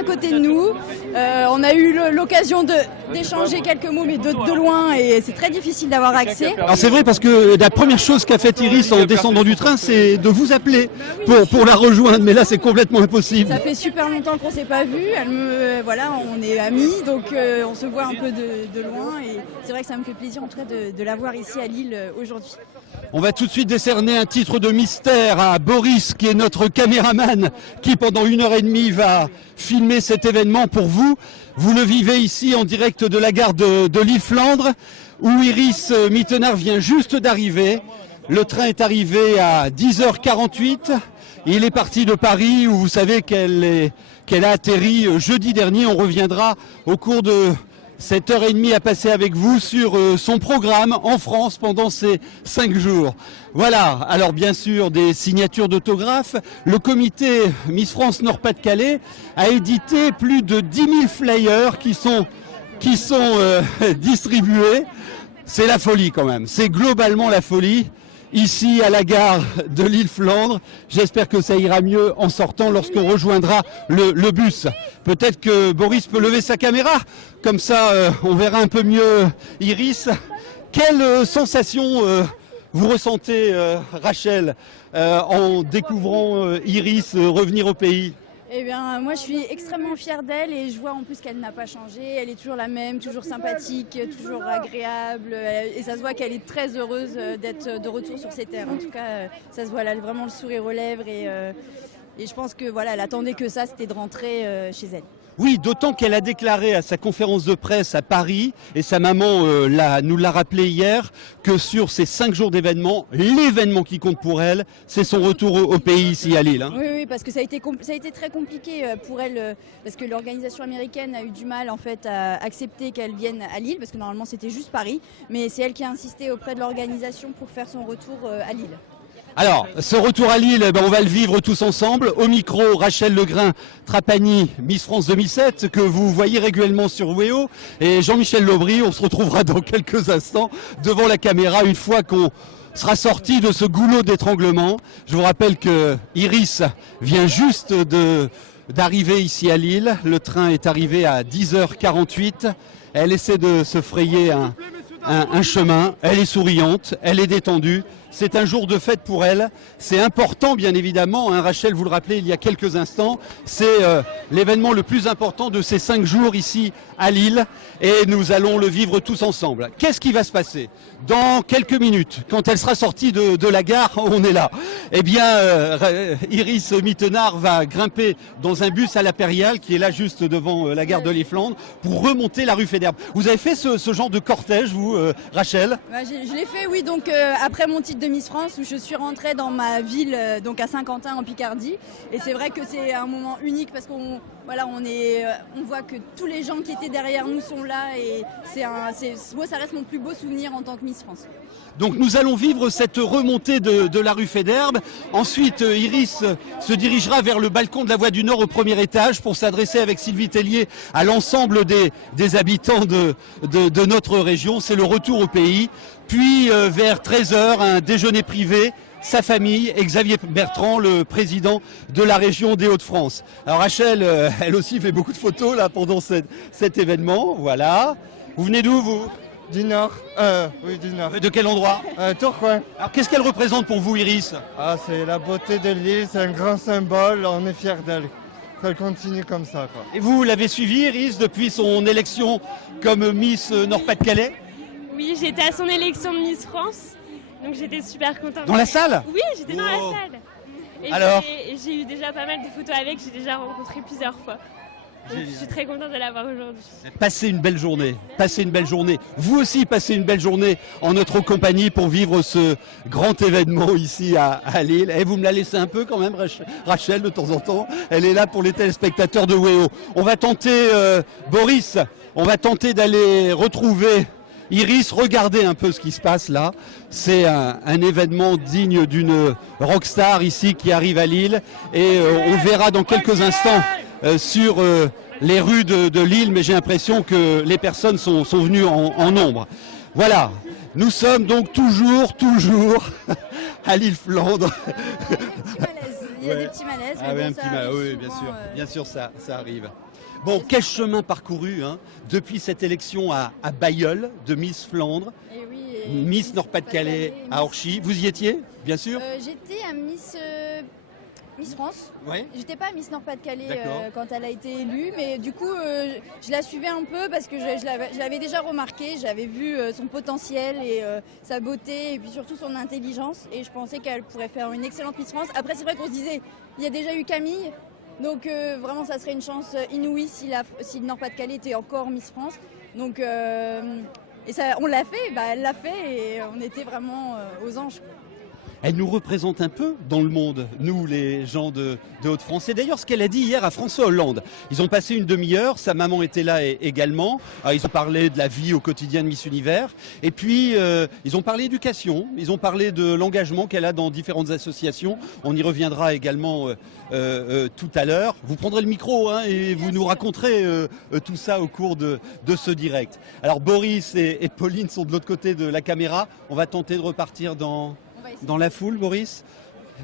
à côté de nous. On a eu l'occasion d'échanger quelques mots, mais de loin, et c'est très difficile d'avoir accès. Alors c'est vrai, parce que la première chose qu'a fait Iris en descendant du train, c'est de vous appeler pour la rejoindre, mais là c'est complètement impossible. Ça fait super longtemps qu'on ne s'est pas vu. Voilà, on est amis, donc on se voit un peu de loin, et c'est vrai que ça me fait plaisir en tout cas de la voir ici à Lille aujourd'hui. On va tout de suite décerner un titre de mystère à Boris, qui est notre caméraman, qui pendant 1h30 va filmer cet événement pour vous. Vous le vivez ici en direct de la gare de Lille-Flandre, où Iris Mittenard vient juste d'arriver. Le train est arrivé à 10h48. Il est parti de Paris, où vous savez qu'elle a atterri jeudi dernier. On reviendra au cours de cette heure et demie à passer avec vous sur son programme en France pendant ces 5 jours. Voilà, alors bien sûr des signatures d'autographes. Le comité Miss France Nord-Pas-de-Calais a édité plus de 10 000 flyers qui sont distribués. C'est la folie quand même, c'est globalement la folie. Ici à la gare de Lille-Flandre, j'espère que ça ira mieux en sortant lorsqu'on rejoindra le bus. Peut-être que Boris peut lever sa caméra, comme ça on verra un peu mieux Iris. Quelle sensation vous ressentez, Rachel, en découvrant Iris revenir au pays ? Eh bien, moi, je suis extrêmement fière d'elle, et je vois en plus qu'elle n'a pas changé. Elle est toujours la même, toujours sympathique, toujours agréable. Et ça se voit qu'elle est très heureuse d'être de retour sur ses terres. En tout cas, ça se voit, elle a vraiment le sourire aux lèvres. Et je pense que voilà, elle attendait que ça, c'était de rentrer chez elle. Oui, d'autant qu'elle a déclaré à sa conférence de presse à Paris, et sa maman nous l'a rappelé hier, que sur ces 5 jours d'événements, l'événement qui compte pour elle, c'est son retour au pays ici à Lille. Hein. Oui, parce que ça a été très compliqué pour elle, parce que l'organisation américaine a eu du mal en fait à accepter qu'elle vienne à Lille, parce que normalement c'était juste Paris, mais c'est elle qui a insisté auprès de l'organisation pour faire son retour à Lille. Alors, ce retour à Lille, on va le vivre tous ensemble. Au micro, Rachel Legrain-Trapani, Miss France 2007, que vous voyez régulièrement sur WEO. Et Jean-Michel Lobry, on se retrouvera dans quelques instants devant la caméra une fois qu'on sera sorti de ce goulot d'étranglement. Je vous rappelle que Iris vient juste d'arriver ici à Lille. Le train est arrivé à 10h48. Elle essaie de se frayer un chemin. Elle est souriante, elle est détendue. C'est un jour de fête pour elle. C'est important, bien évidemment. Hein, Rachel, vous le rappelez il y a quelques instants. C'est l'événement le plus important de ces 5 jours ici à Lille. Et nous allons le vivre tous ensemble. Qu'est-ce qui va se passer dans quelques minutes, quand elle sera sortie de la gare? On est là. Eh bien, Iris Mittenard va grimper dans un bus à l'Impériale, qui est là juste devant la gare de Lille-Flandre, pour remonter la rue Fédère. Vous avez fait ce genre de cortège, vous, Rachel? Je l'ai fait, oui. Donc après mon titre de Miss France, où je suis rentrée dans ma ville, donc à Saint-Quentin en Picardie, et c'est vrai que c'est un moment unique, parce qu'on voit que tous les gens qui étaient derrière nous sont là, et moi ça reste mon plus beau souvenir en tant que Miss France. Donc nous allons vivre cette remontée de la rue Fédère. Ensuite, Iris se dirigera vers le balcon de la Voie du Nord au premier étage pour s'adresser avec Sylvie Tellier à l'ensemble des habitants de notre région. C'est le retour au pays. Puis vers 13h, un déjeuner privé, sa famille et Xavier Bertrand, le président de la région des Hauts-de-France. Alors Rachel, elle aussi fait beaucoup de photos là pendant cet événement. Voilà. Vous venez d'où, vous ? Du Nord. Oui, du Nord. De quel endroit ? Tourcoing. Alors qu'est-ce qu'elle représente pour vous, Iris ? C'est la beauté de l'île, c'est un grand symbole, on est fiers d'elle. Qu'elle continue comme ça, quoi. Et vous l'avez suivie, Iris, depuis son élection comme Miss Nord-Pas-de-Calais ? Oui, j'étais à son élection de Miss France, donc j'étais super contente. Dans la salle ? Oui, j'étais dans la salle. Et alors j'ai eu déjà pas mal de photos avec, j'ai déjà rencontré plusieurs fois. Donc, je suis très contente de l'avoir aujourd'hui. Passez une belle journée, passez une belle journée. Vous aussi passez une belle journée en notre compagnie pour vivre ce grand événement ici à Lille. Et vous me la laissez un peu quand même, Rachel, de temps en temps. Elle est là pour les téléspectateurs de WEO. On va tenter, Boris, on va tenter d'aller retrouver Iris. Regardez un peu ce qui se passe là. C'est un événement digne d'une rockstar ici qui arrive à Lille. Et on verra dans quelques instants sur les rues de Lille, mais j'ai l'impression que les personnes sont venues en nombre. Voilà, nous sommes donc toujours à Lille-Flandre. Il y a des petits malaises. Ah oui, un petit malaise, oui, bien sûr, ça arrive. Bon, quel chemin parcouru hein, depuis cette élection à Bailleul de Miss Flandre, Et oui, Miss Nord-Pas-de-Calais à Orchy. Vous y étiez, bien sûr? J'étais à Miss France. Oui. J'étais pas à Miss Nord-Pas-de-Calais D'accord. quand elle a été élue, mais du coup, je la suivais un peu parce que je l'avais déjà remarqué. J'avais vu son potentiel et sa beauté et puis surtout son intelligence. Et je pensais qu'elle pourrait faire une excellente Miss France. Après, c'est vrai qu'on se disait, il y a déjà eu Camille. Donc vraiment, ça serait une chance inouïe si le Nord-Pas-de-Calais était encore Miss France. Donc, et ça, on l'a fait, elle l'a fait et on était vraiment aux anges. Elle nous représente un peu dans le monde, nous les gens de Hauts-de-France. C'est d'ailleurs ce qu'elle a dit hier à François Hollande. Ils ont passé une demi-heure, sa maman était là également. Alors, ils ont parlé de la vie au quotidien de Miss Univers. Et puis, ils ont parlé éducation, ils ont parlé de l'engagement qu'elle a dans différentes associations. On y reviendra également tout à l'heure. Vous prendrez le micro hein, et vous nous raconterez tout ça au cours de ce direct. Alors Boris et Pauline sont de l'autre côté de la caméra. On va tenter de repartir dans la foule, Boris.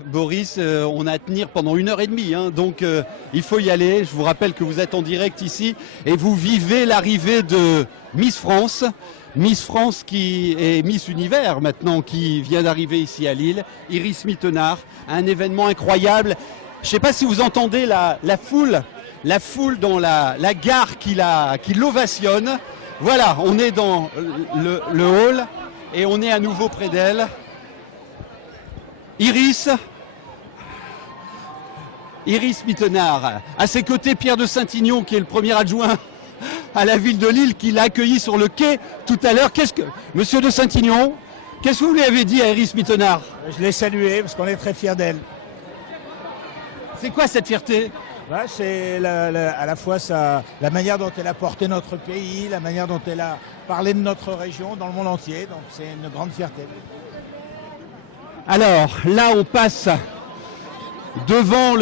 Boris, on a à tenir pendant 1h30, hein, donc il faut y aller. Je vous rappelle que vous êtes en direct ici et vous vivez l'arrivée de Miss France. Miss France qui est Miss Univers maintenant, qui vient d'arriver ici à Lille. Iris Mittenard, un événement incroyable. Je ne sais pas si vous entendez la foule dans la gare qui l'ovationne. Voilà, on est dans le hall et on est à nouveau près d'elle. Iris Mittenard. À ses côtés, Pierre de Saint-Ignon, qui est le premier adjoint à la ville de Lille, qui l'a accueilli sur le quai tout à l'heure. Monsieur de Saint-Ignon, qu'est-ce que vous lui avez dit à Iris Mittenard? Je l'ai saluée parce qu'on est très fiers d'elle. C'est quoi cette fierté? C'est à la fois la manière dont elle a porté notre pays, la manière dont elle a parlé de notre région dans le monde entier. Donc c'est une grande fierté. Alors là, on passe devant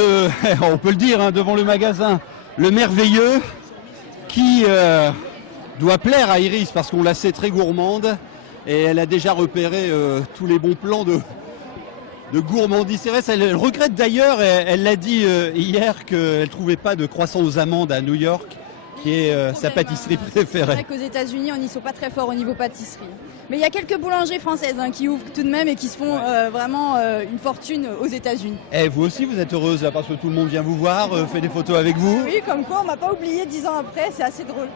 on peut le dire, hein, devant le magasin Le Merveilleux, qui doit plaire à Iris parce qu'on la sait très gourmande et elle a déjà repéré tous les bons plans de gourmandise. Elle regrette d'ailleurs, elle l'a dit hier, qu'elle ne trouvait pas de croissant aux amandes à New York, qui est sa pâtisserie préférée. C'est vrai qu'aux États-Unis, on n'y sont pas très forts au niveau pâtisserie. Mais il y a quelques boulangeries françaises hein, qui ouvrent tout de même et qui se font vraiment une fortune aux États-Unis. Et vous aussi, vous êtes heureuse là, parce que tout le monde vient vous voir, fait des photos avec vous. Oui, comme quoi, on m'a pas oublié 10 ans après, c'est assez drôle.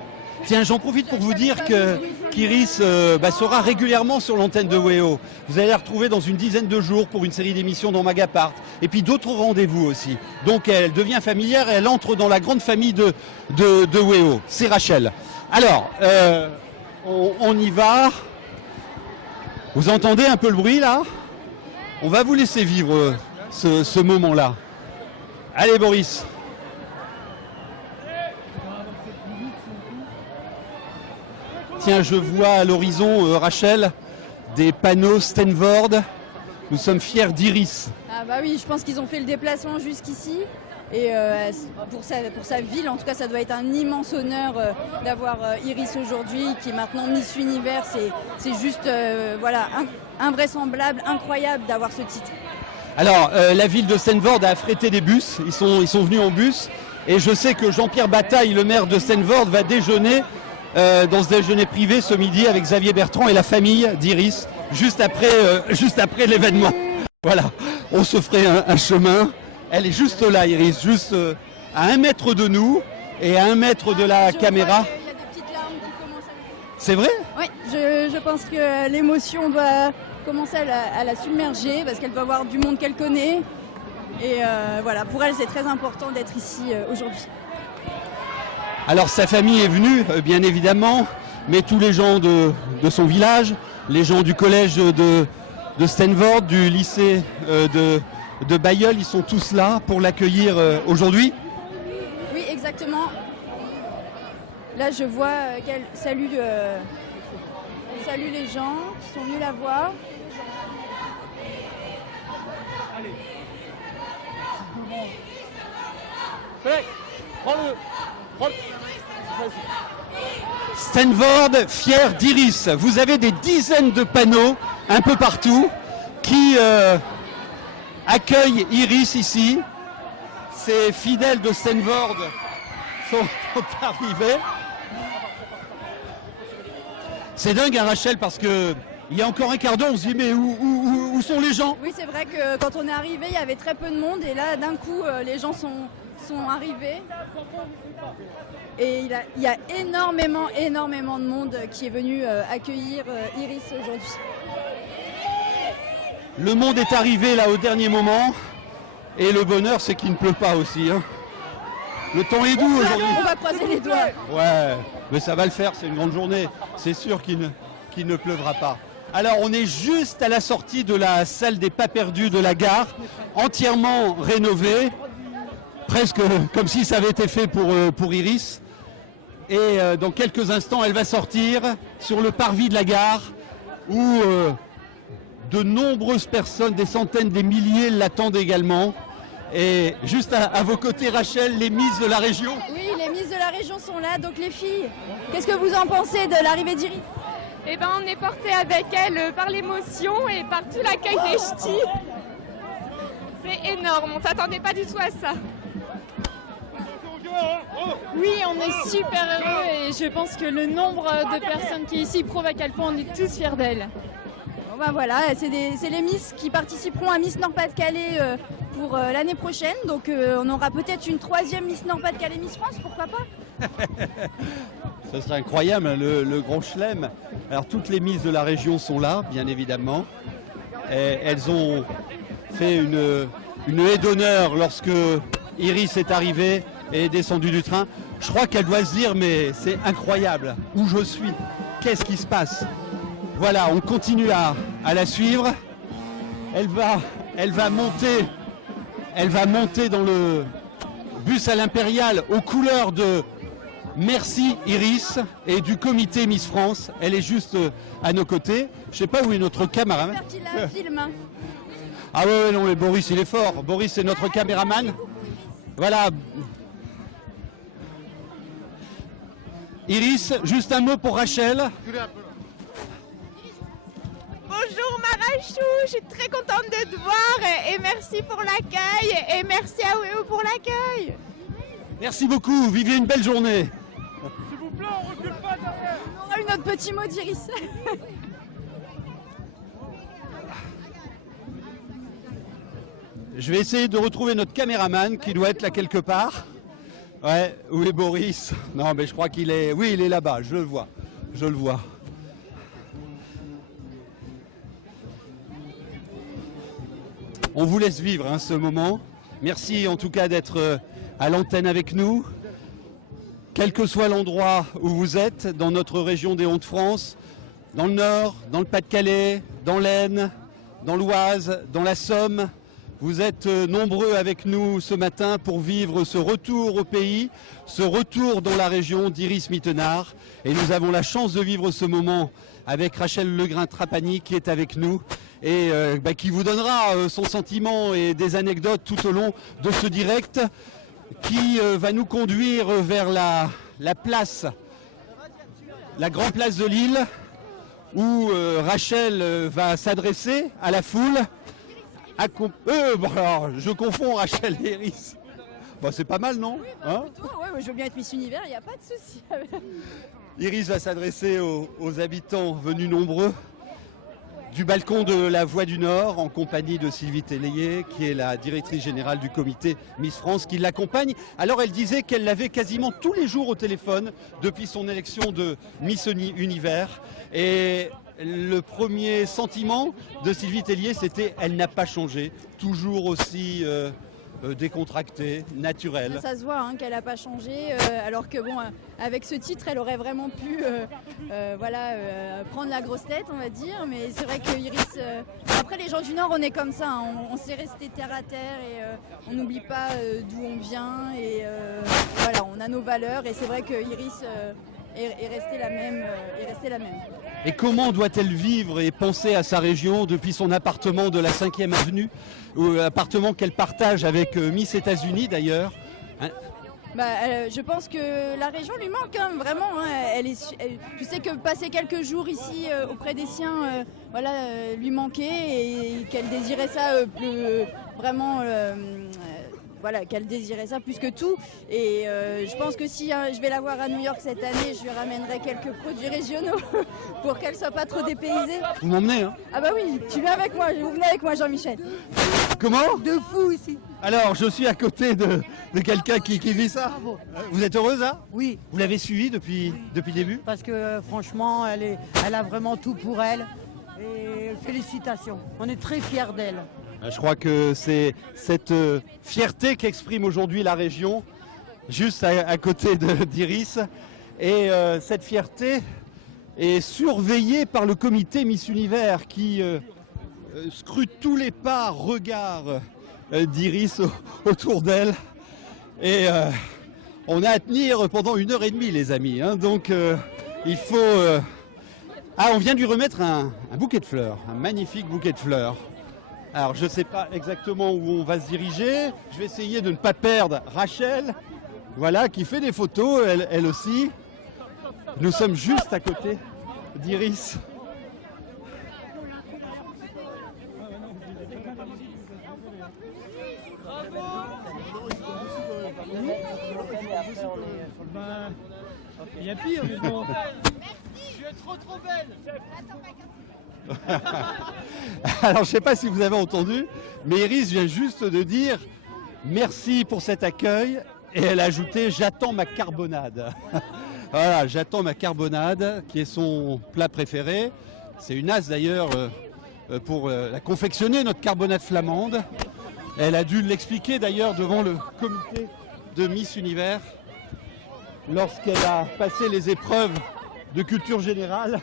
Tiens, j'en profite pour vous dire qu'Iris sera régulièrement sur l'antenne de WEO. Vous allez la retrouver dans une dizaine de jours pour une série d'émissions dans Magapart. Et puis d'autres rendez-vous aussi. Donc elle devient familière et elle entre dans la grande famille de WEO. C'est Rachel. Alors, on y va. Vous entendez un peu le bruit là? On va vous laisser vivre ce moment-là. Allez Boris. Tiens, je vois à l'horizon, Rachel, des panneaux Stanford. Nous sommes fiers d'Iris. Ah bah oui, je pense qu'ils ont fait le déplacement jusqu'ici. Et pour sa ville, en tout cas, ça doit être un immense honneur d'avoir Iris aujourd'hui, qui est maintenant Miss Univers. C'est juste invraisemblable, incroyable d'avoir ce titre. Alors, la ville de Stanford a affrété des bus. Ils sont venus en bus. Et je sais que Jean-Pierre Bataille, le maire de Stanford, va déjeuner dans ce déjeuner privé ce midi avec Xavier Bertrand et la famille d'Iris, juste après l'événement. Voilà, on se ferait un chemin. Elle est juste là, Iris, juste à 1 mètre de nous et à 1 mètre de la caméra. Il y a des petites larmes qui commencent à... C'est vrai? Oui, je pense que l'émotion va commencer à la submerger parce qu'elle va voir du monde qu'elle connaît. Et voilà, pour elle, c'est très important d'être ici aujourd'hui. Alors sa famille est venue, bien évidemment, mais tous les gens de son village, les gens du collège de Stanford, du lycée de Bailleul, ils sont tous là pour l'accueillir aujourd'hui. Oui, exactement. Là, je vois qu'elle salue les gens qui sont venus la voir. Stanford, fier d'Iris. Vous avez des dizaines de panneaux un peu partout qui accueillent Iris ici. Ces fidèles de Stanford sont arrivés. C'est dingue, hein, Rachel, parce que il y a encore un quart d'heure, on se dit mais où sont les gens? Oui, c'est vrai que quand on est arrivé, il y avait très peu de monde et là, d'un coup, les gens sont arrivés. Et il y a énormément de monde qui est venu accueillir Iris aujourd'hui. Le monde est arrivé là au dernier moment et le bonheur c'est qu'il ne pleut pas aussi. Hein. Le temps est doux aujourd'hui. On va croiser les doigts. Ouais, mais ça va le faire, c'est une grande journée. C'est sûr qu'il ne pleuvra pas. Alors on est juste à la sortie de la salle des pas perdus de la gare, entièrement rénovée, presque comme si ça avait été fait pour Iris. Et dans quelques instants, elle va sortir sur le parvis de la gare où de nombreuses personnes, des centaines, des milliers l'attendent également. Et juste à vos côtés, Rachel, les Miss de la région. Oui, les Miss de la région sont là, donc les filles, qu'est-ce que vous en pensez de l'arrivée d'Iris? Eh ben, on est porté avec elle par l'émotion et par tout l'accueil des ch'tis. C'est énorme, on ne s'attendait pas du tout à ça. Oui, on est super heureux et je pense que le nombre de personnes qui est ici prouve à quel point on est tous fiers d'elle. Bon ben voilà, c'est les Miss qui participeront à Miss Nord-Pas-de-Calais pour l'année prochaine. Donc on aura peut-être une 3e Miss Nord-Pas-de-Calais Miss France, pourquoi pas? Ce serait incroyable, le grand chelem. Alors toutes les Miss de la région sont là, bien évidemment. Et elles ont fait une haie d'honneur lorsque Iris est arrivée et est descendue du train. Je crois qu'elle doit se dire, mais c'est incroyable, où je suis, qu'est-ce qui se passe? Voilà, on continue à la suivre. Elle va monter dans le bus à l'Impérial aux couleurs de Merci Iris et du comité Miss France. Elle est juste à nos côtés. Je ne sais pas où est notre caméraman. J'espère qu'il la filme. Ah ouais, non, mais Boris il est fort. Boris c'est notre caméraman. Voilà. Iris, juste un mot pour Rachel. Bonjour Marachou, je suis très contente de te voir et merci pour l'accueil et merci à WEO pour l'accueil. Merci beaucoup, vivez une belle journée. S'il vous plaît, on recule pas derrière. On aura eu notre petit mot d'Iris. Je vais essayer de retrouver notre caméraman qui doit être là quelque part. Ouais, où est Boris? Non, mais je crois qu'il est... Oui, il est là-bas, je le vois. Je le vois. On vous laisse vivre hein, ce moment. Merci en tout cas d'être à l'antenne avec nous. Quel que soit l'endroit où vous êtes, dans notre région des Hauts-de-France, dans le Nord, dans le Pas-de-Calais, dans l'Aisne, dans l'Oise, dans la Somme, vous êtes nombreux avec nous ce matin pour vivre ce retour au pays, ce retour dans la région d'Iris Mittenard. Et nous avons la chance de vivre ce moment avec Rachel Legrain-Trapani qui est avec nous et qui vous donnera son sentiment et des anecdotes tout au long de ce direct qui va nous conduire vers la place, la grande place de Lille où Rachel va s'adresser à la foule. Bon alors, je confonds Rachel et Iris. Bon, c'est pas mal, non hein? Ouais, je veux bien être Miss Univers, il n'y a pas de souci. Iris va s'adresser aux habitants venus nombreux du balcon de la Voie du Nord en compagnie de Sylvie Tellier, qui est la directrice générale du comité Miss France, qui l'accompagne. Alors elle disait qu'elle l'avait quasiment tous les jours au téléphone depuis son élection de Miss Univers. Et le premier sentiment de Sylvie Tellier, c'était elle n'a pas changé, toujours aussi décontractée, naturelle. Ça se voit hein, qu'elle n'a pas changé, alors que bon, avec ce titre, elle aurait vraiment pu prendre la grosse tête, on va dire. Mais c'est vrai que Iris, après les gens du Nord, on est comme ça, hein, on sait rester terre à terre et on n'oublie pas d'où on vient. Et voilà, on a nos valeurs et c'est vrai que Iris est restée la même. Et comment doit-elle vivre et penser à sa région depuis son appartement de la 5e avenue, appartement qu'elle partage avec Miss États-Unis d'ailleurs hein? Je pense que la région lui manque hein, vraiment. Hein, je sais que passer quelques jours ici auprès des siens, lui manquait et qu'elle désirait ça vraiment voilà, qu'elle désirait ça plus que tout. Et je pense que si je vais la voir à New York cette année, je lui ramènerai quelques produits régionaux pour qu'elle soit pas trop dépaysée. Vous m'emmenez, hein? Ah bah oui, tu viens avec moi, vous venez avec moi Jean-Michel. Comment? De fou ici. Alors, je suis à côté de quelqu'un qui vit ça. Bravo. Vous êtes heureuse, là? Oui, Vous l'avez suivi depuis le début? parce que franchement, elle a vraiment tout pour elle. Et félicitations. On est très fiers d'elle. Je crois que c'est cette fierté qu'exprime aujourd'hui la région, juste à côté d'Iris. Et cette fierté est surveillée par le comité Miss Univers qui scrute tous les pas, regards d'Iris autour d'elle. Et on a à tenir pendant 1h30 les amis. Hein. Donc il faut... Ah, on vient de lui remettre un bouquet de fleurs, un magnifique bouquet de fleurs. Alors je ne sais pas exactement où on va se diriger. Je vais essayer de ne pas perdre Rachel, voilà, qui fait des photos, elle aussi. Nous sommes juste à côté d'Iris. Il y a pire, mais bon. Tu es trop belle. Alors je ne sais pas si vous avez entendu, mais Iris vient juste de dire merci pour cet accueil et elle a ajouté j'attends ma carbonade. Voilà, j'attends ma carbonade qui est son plat préféré. C'est une as d'ailleurs pour la confectionner, notre carbonade flamande. Elle a dû l'expliquer d'ailleurs devant le comité de Miss Univers lorsqu'elle a passé les épreuves de culture générale.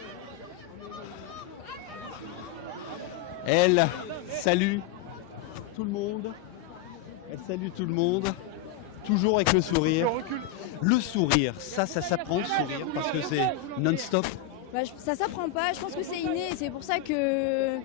Elle salue tout le monde. Elle salue tout le monde. Toujours avec le sourire. Le sourire, ça s'apprend le sourire parce que c'est non-stop. Bah, ça s'apprend pas, je pense que c'est inné. C'est pour ça que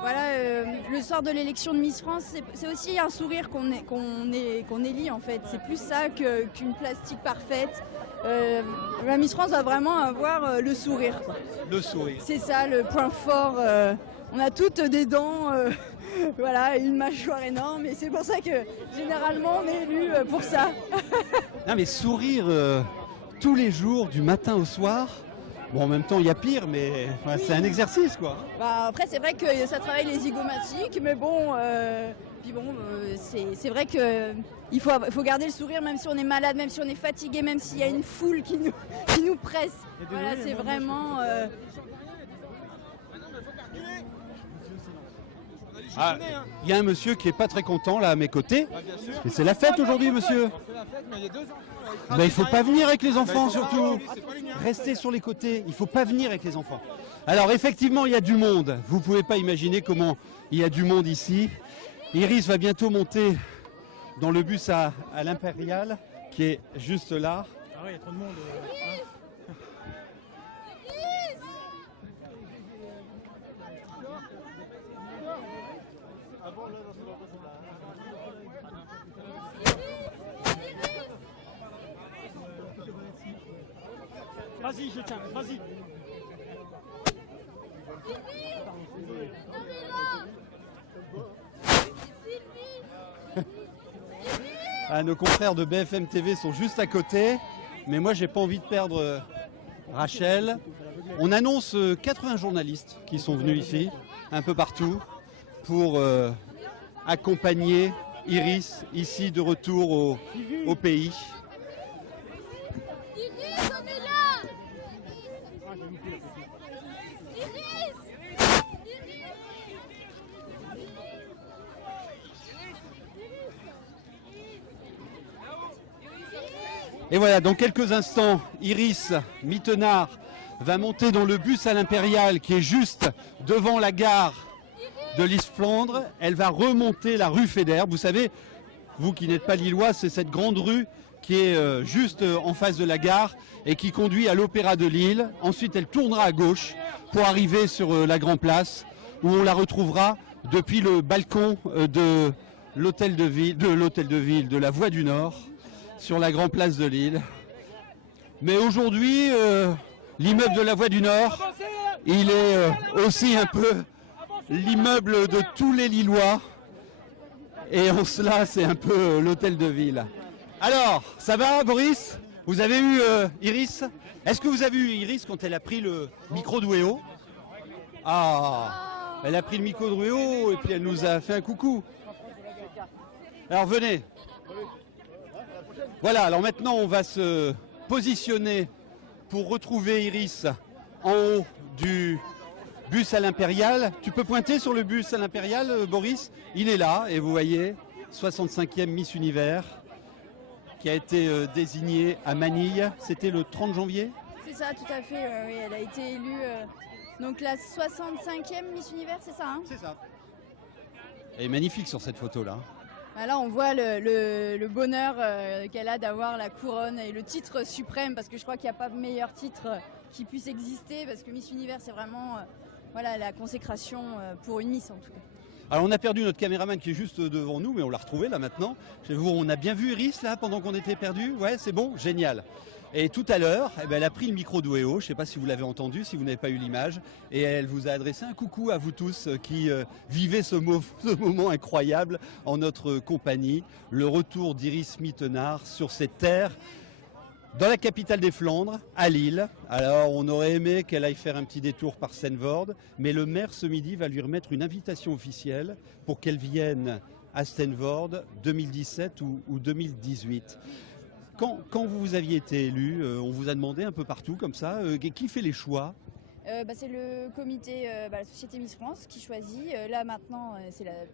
voilà, le soir de l'élection de Miss France, c'est aussi un sourire qu'on élit en fait. C'est plus ça qu'une plastique parfaite. La Miss France va vraiment avoir le sourire. Quoi. Le sourire. C'est ça le point fort. On a toutes des dents, voilà, et une mâchoire énorme. Et c'est pour ça que généralement on est élu pour ça. Non mais sourire tous les jours, du matin au soir. Bon, en même temps, il y a pire, mais ouais, c'est un exercice, quoi. Bah, après, c'est vrai que ça travaille les zygomatiques, mais bon, c'est vrai que il faut garder le sourire, même si on est malade, même si on est fatigué, même s'il y a une foule qui nous presse. Voilà, c'est vraiment. Ah, il y a un monsieur qui est pas très content là à mes côtés. Et c'est la fête aujourd'hui, monsieur. Ben, il faut pas venir avec les enfants surtout. Restez sur les côtés. Il faut pas venir avec les enfants. Alors effectivement, il y a du monde. Vous pouvez pas imaginer comment il y a du monde ici. Iris va bientôt monter dans le bus à l'Impérial, qui est juste là. Ah ouais, il y a trop de monde. Vas-y, je tiens, vas-y. Ah, nos confrères de BFM TV sont juste à côté, mais moi j'ai pas envie de perdre Rachel. On annonce 80 journalistes qui sont venus ici, un peu partout, pour accompagner Iris ici de retour au pays. Iris, on est là. Et voilà, dans quelques instants, Iris Mittenard va monter dans le bus à l'Impérial qui est juste devant la gare de Lys-Flandre. Elle va remonter la rue Faidherbe. Vous savez, vous qui n'êtes pas lillois, c'est cette grande rue qui est juste en face de la gare et qui conduit à l'Opéra de Lille. Ensuite, elle tournera à gauche pour arriver sur la Grand Place où on la retrouvera depuis le balcon de l'hôtel de ville, de la Voie du Nord, sur la Grand Place de Lille. Mais aujourd'hui, l'immeuble de la Voie du Nord, il est aussi un peu l'immeuble de tous les Lillois. Et en cela, c'est un peu l'hôtel de ville. Alors, ça va, Boris? Vous avez eu Iris? Est-ce que vous avez eu Iris quand elle a pris le micro de WEO? Ah, elle a pris le micro de WEO et puis elle nous a fait un coucou. Alors venez. Voilà, alors maintenant on va se positionner pour retrouver Iris en haut du bus à l'Impérial. Tu peux pointer sur le bus à l'Impérial, Boris? Il est là et vous voyez, 65e Miss Univers qui a été désignée à Manille. C'était le 30 janvier? C'est ça, tout à fait. Oui, elle a été élue donc la 65e Miss Univers, c'est ça, hein? C'est ça. Elle est magnifique sur cette photo-là. Là, on voit le bonheur qu'elle a d'avoir la couronne et le titre suprême, parce que je crois qu'il n'y a pas meilleur titre qui puisse exister, parce que Miss Univers, c'est vraiment voilà, la consécration pour une Miss en tout cas. Alors on a perdu notre caméraman qui est juste devant nous, mais on l'a retrouvé là maintenant. On a bien vu Iris là pendant qu'on était perdu. Ouais, c'est bon, génial. Et tout à l'heure, elle a pris le micro de WEO, je ne sais pas si vous l'avez entendu, si vous n'avez pas eu l'image, et elle vous a adressé un coucou à vous tous qui vivez ce moment incroyable en notre compagnie, le retour d'Iris Mittenard sur cette terre, dans la capitale des Flandres, à Lille. Alors on aurait aimé qu'elle aille faire un petit détour par Steenvoorde, mais le maire ce midi va lui remettre une invitation officielle pour qu'elle vienne à Steenvoorde 2017 ou 2018. Quand vous aviez été élu, on vous a demandé un peu partout comme ça, qui fait les choix? C'est le comité, la Société Miss France qui choisit. Là maintenant,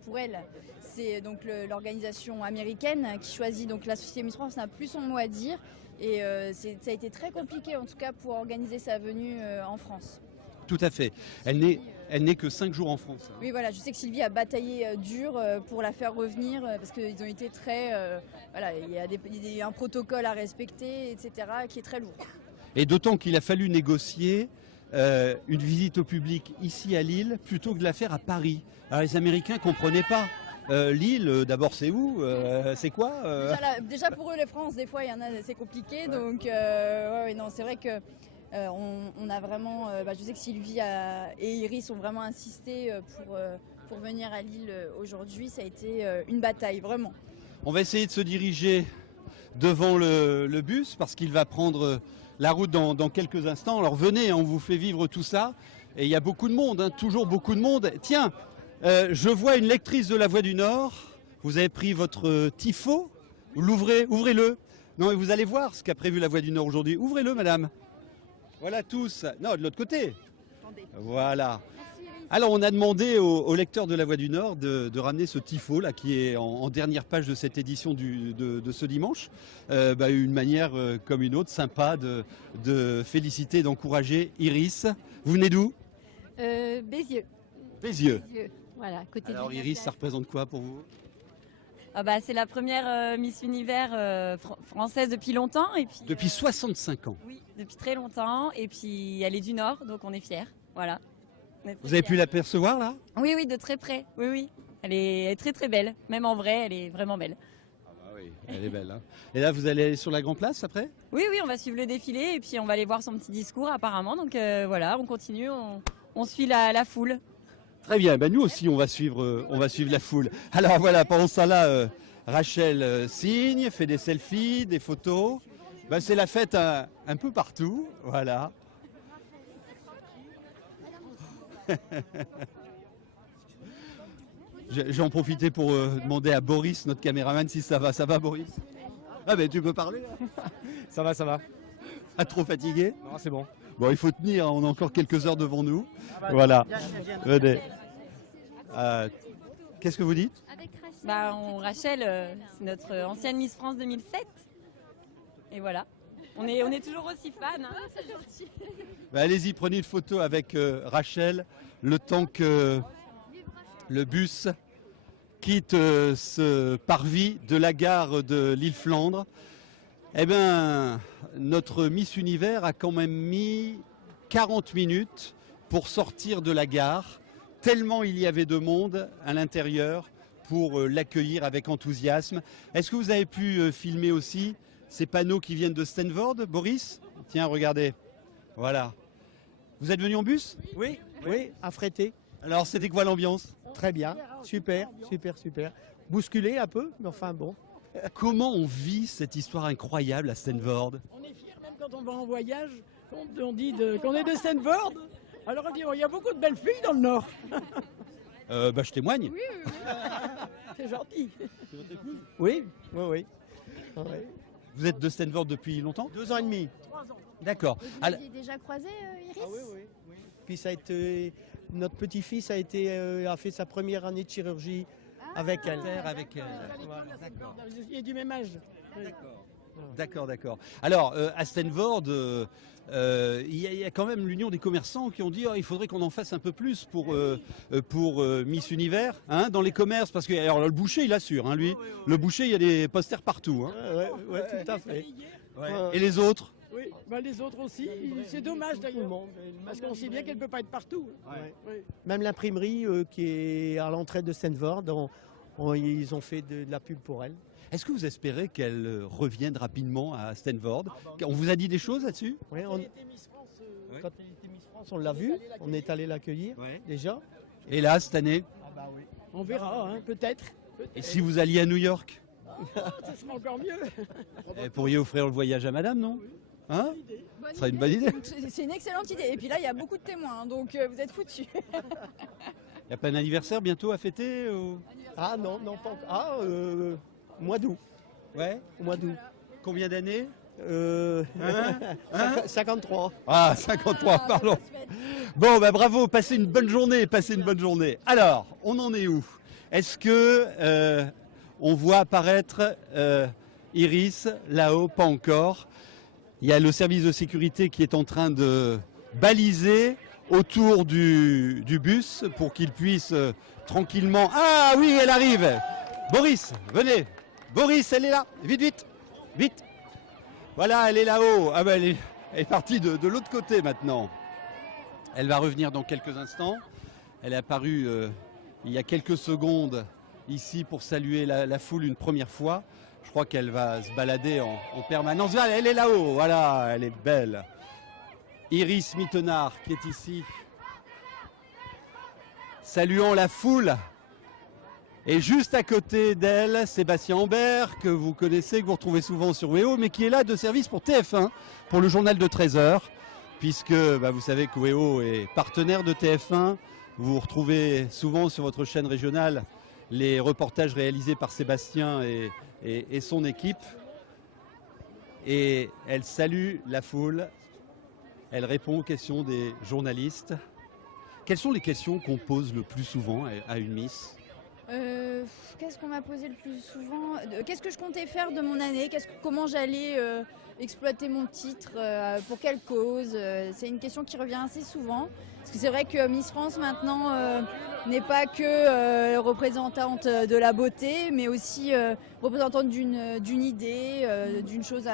pour elle, c'est donc l'organisation américaine qui choisit. Donc la Société Miss France n'a plus son mot à dire. Et ça a été très compliqué en tout cas pour organiser sa venue en France. Tout à fait. Elle n'est que 5 jours en France. Oui, voilà, je sais que Sylvie a bataillé dur pour la faire revenir parce qu'ils ont été très... voilà, il y a un protocole à respecter, etc., qui est très lourd. Et d'autant qu'il a fallu négocier une visite au public ici à Lille plutôt que de la faire à Paris. Alors les Américains ne comprenaient pas. Lille, d'abord, c'est où? C'est quoi déjà pour eux, les France, des fois, il y en a, c'est compliqué. Donc, non, c'est vrai que on a vraiment. Je sais que Sylvie et Iris ont vraiment insisté pour venir à Lille aujourd'hui. Ça a été une bataille, vraiment. On va essayer de se diriger devant le bus parce qu'il va prendre la route dans quelques instants. Alors venez, on vous fait vivre tout ça. Et il y a beaucoup de monde, hein, toujours beaucoup de monde. Tiens, je vois une lectrice de La Voix du Nord. Vous avez pris votre tifo. Ouvrez-le. Non, mais vous allez voir ce qu'a prévu La Voix du Nord aujourd'hui. Ouvrez-le, madame. Voilà tous. Non, de l'autre côté. Attendez. Voilà. Alors, on a demandé aux lecteurs de La Voix du Nord de ramener ce tifo là, qui est en dernière page de cette édition de ce dimanche. Une manière, comme une autre, sympa de féliciter et d'encourager Iris. Vous venez d'où? Bézieux. Bézieux. Voilà, côté. Alors Iris, ça représente quoi pour vous? C'est la première Miss Univers française depuis longtemps. Et puis, depuis 65 ans? Oui, depuis très longtemps. Et puis elle est du Nord, donc on est fiers. Voilà. Vous avez pu l'apercevoir là? Oui, oui, de très près. Oui, oui. Elle est très très belle. Même en vrai, elle est vraiment belle. Ah bah oui, elle est belle. Hein. Et là, vous allez aller sur la Grand Place après? Oui, oui, on va suivre le défilé et puis on va aller voir son petit discours apparemment. Donc voilà, on continue, on suit la foule. Très bien, nous aussi on va suivre la foule. Alors voilà, pendant ça là, Rachel signe, fait des selfies, des photos. C'est la fête un peu partout, voilà. J'en profiter pour demander à Boris, notre caméraman, si ça va. Ça va, Boris? Ah tu peux parler là. Ça va. Pas trop fatigué? Non, c'est bon. Bon, il faut tenir, on a encore quelques heures devant nous. Voilà. Venez. Qu'est-ce que vous dites? Avec Rachel, c'est notre ancienne Miss France 2007. Et voilà. On est toujours aussi fans. Hein. C'est gentil. Allez-y, prenez une photo avec Rachel, le temps que le bus quitte ce parvis de la gare de Lille-Flandre. Notre Miss Univers a quand même mis 40 minutes pour sortir de la gare, tellement il y avait de monde à l'intérieur pour l'accueillir avec enthousiasme. Est-ce que vous avez pu filmer aussi ces panneaux qui viennent de Steenvoorde, Boris? Tiens, regardez. Voilà. Vous êtes venu en bus? Oui, affrété. Alors, c'était quoi l'ambiance? Très bien, super. bousculé un peu, mais enfin bon. Comment on vit cette histoire incroyable à Stanford? On est fiers même quand on va en voyage, quand on dit qu'on est de Stanford. Alors on dit, il y a beaucoup de belles filles dans le Nord. Je témoigne. Oui. C'est gentil. Oui. Ouais. Vous êtes de Stanford depuis longtemps? 2 ans et demi. D'accord. Vous aviez déjà croisé Iris? Oui. Puis ça a été, notre petit-fils a fait sa première année de chirurgie avec elle. Il est du même âge. D'accord. Alors, à Stanford, il y a quand même l'Union des commerçants qui ont dit il faudrait qu'on en fasse un peu plus pour Miss Univers, hein, dans les commerces. Parce que alors, le boucher, il assure, lui. Le boucher, il y a des posters partout. Hein. Oui, tout à fait. Et les autres? Oui, les autres aussi. C'est dommage d'ailleurs. Parce qu'on sait bien qu'elle ne peut pas être partout. Ouais. Même l'imprimerie qui est à l'entrée de Stanford, ils ont fait de la pub pour elle. Est-ce que vous espérez qu'elle revienne rapidement à Stanford? On vous a dit des choses là-dessus? Oui, quand elle était Miss France, on l'a vue. On est allé l'accueillir déjà. Et là, cette année? Oui. On verra, peut-être. Et si vous alliez à New York? Ça sera encore mieux. Vous pourriez offrir le voyage à madame, non? Hein? Ce serait une bonne idée. C'est une excellente idée. Et puis là, il y a beaucoup de témoins, donc vous êtes foutus. Il n'y a pas un anniversaire bientôt à fêter Ah non, pas encore. Mois d'août. Ouais. Au mois d'août. Combien d'années? 53. Ah, 53, pardon. Bon, bravo, passez une bonne journée, Alors, on en est où? Est-ce que on voit apparaître Iris là-haut? Pas encore. Il y a le service de sécurité qui est en train de baliser autour du bus pour qu'il puisse tranquillement... Ah oui, elle arrive! Boris, venez! Boris, elle est là! Vite! Voilà, elle est là-haut. Elle est partie de l'autre côté maintenant. Elle va revenir dans quelques instants. Elle est apparue il y a quelques secondes ici pour saluer la foule une première fois. Je crois qu'elle va se balader en permanence. Elle est là-haut, voilà, elle est belle. Iris Mittenard qui est ici, saluant la foule. Et juste à côté d'elle, Sébastien Ambert, que vous connaissez, que vous retrouvez souvent sur WEO, mais qui est là de service pour TF1, pour le journal de 13h, puisque vous savez que WEO est partenaire de TF1. Vous retrouvez souvent sur votre chaîne régionale les reportages réalisés par Sébastien et son équipe. Et elle salue la foule, elle répond aux questions des journalistes. Quelles sont les questions qu'on pose le plus souvent à une Miss ? Qu'est-ce qu'on m'a posé le plus souvent? Qu'est-ce que je comptais faire de mon année? Comment j'allais exploiter mon titre? Pour quelle cause? C'est une question qui revient assez souvent. Parce que c'est vrai que Miss France maintenant n'est pas que représentante de la beauté, mais aussi représentante d'une idée, d'une chose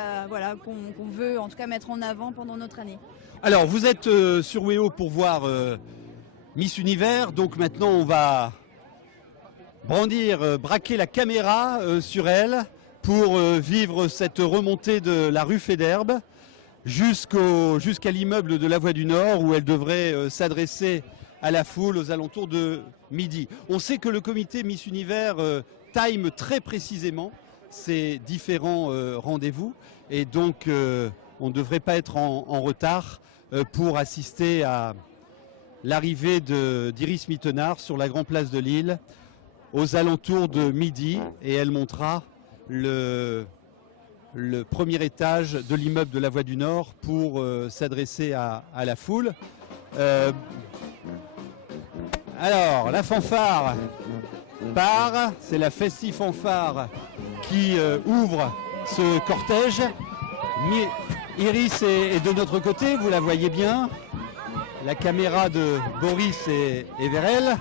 qu'on veut en tout cas mettre en avant pendant notre année. Alors vous êtes sur WEO pour voir Miss Univers, donc maintenant on va braquer la caméra sur elle pour vivre cette remontée de la rue Faidherbe jusqu'à l'immeuble de la Voie du Nord où elle devrait s'adresser à la foule aux alentours de midi. On sait que le comité Miss Univers time très précisément ces différents rendez-vous et donc on ne devrait pas être en retard pour assister à l'arrivée d'Iris Mittenard sur la Grande Place de Lille aux alentours de midi, et elle montera le premier étage de l'immeuble de la Voie du Nord pour s'adresser à la foule. Alors, la fanfare part, c'est la Festive Fanfare qui ouvre ce cortège. Iris est de notre côté, vous la voyez bien. La caméra de Boris est vers elle.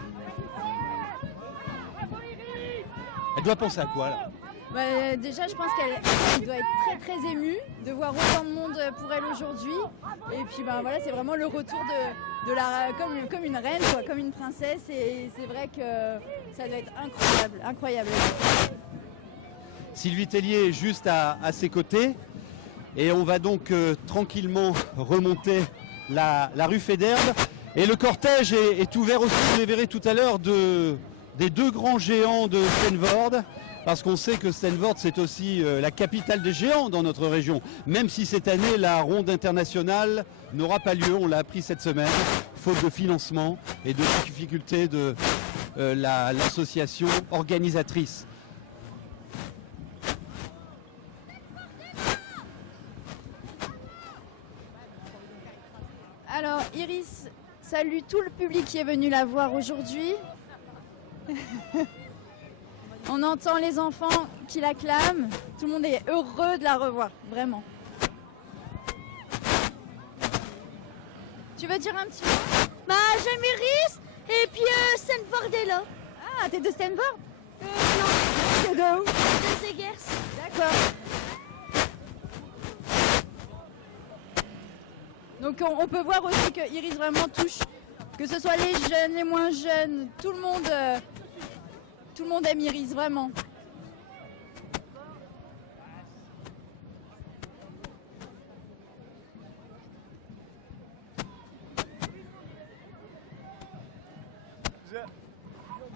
Elle doit penser à quoi là? Déjà, je pense qu'elle doit être très très émue de voir autant de monde pour elle aujourd'hui. Et puis c'est vraiment le retour de la comme une reine, comme une princesse. Et c'est vrai que ça doit être incroyable. Sylvie Tellier est juste à ses côtés. Et on va donc tranquillement remonter la rue Faidherbe. Et le cortège est ouvert aussi, vous les verrez tout à l'heure, de des deux grands géants de Steenvoorde, parce qu'on sait que Steenvoorde c'est aussi la capitale des géants dans notre région, même si cette année la ronde internationale n'aura pas lieu, on l'a appris cette semaine, faute de financement et de difficultés de l'association organisatrice. Alors Iris salue tout le public qui est venu la voir aujourd'hui. On entend les enfants qui l'acclament. Tout le monde est heureux de la revoir, vraiment. Tu veux dire un petit mot? Bah j'aime Iris et puis Steenvoorde est là. Ah, t'es de Steenvoorde? Non. T'es de où? De Zegers. D'accord. Donc on peut voir aussi que Iris vraiment touche, que ce soit les jeunes, les moins jeunes, tout le monde aime Iris, vraiment.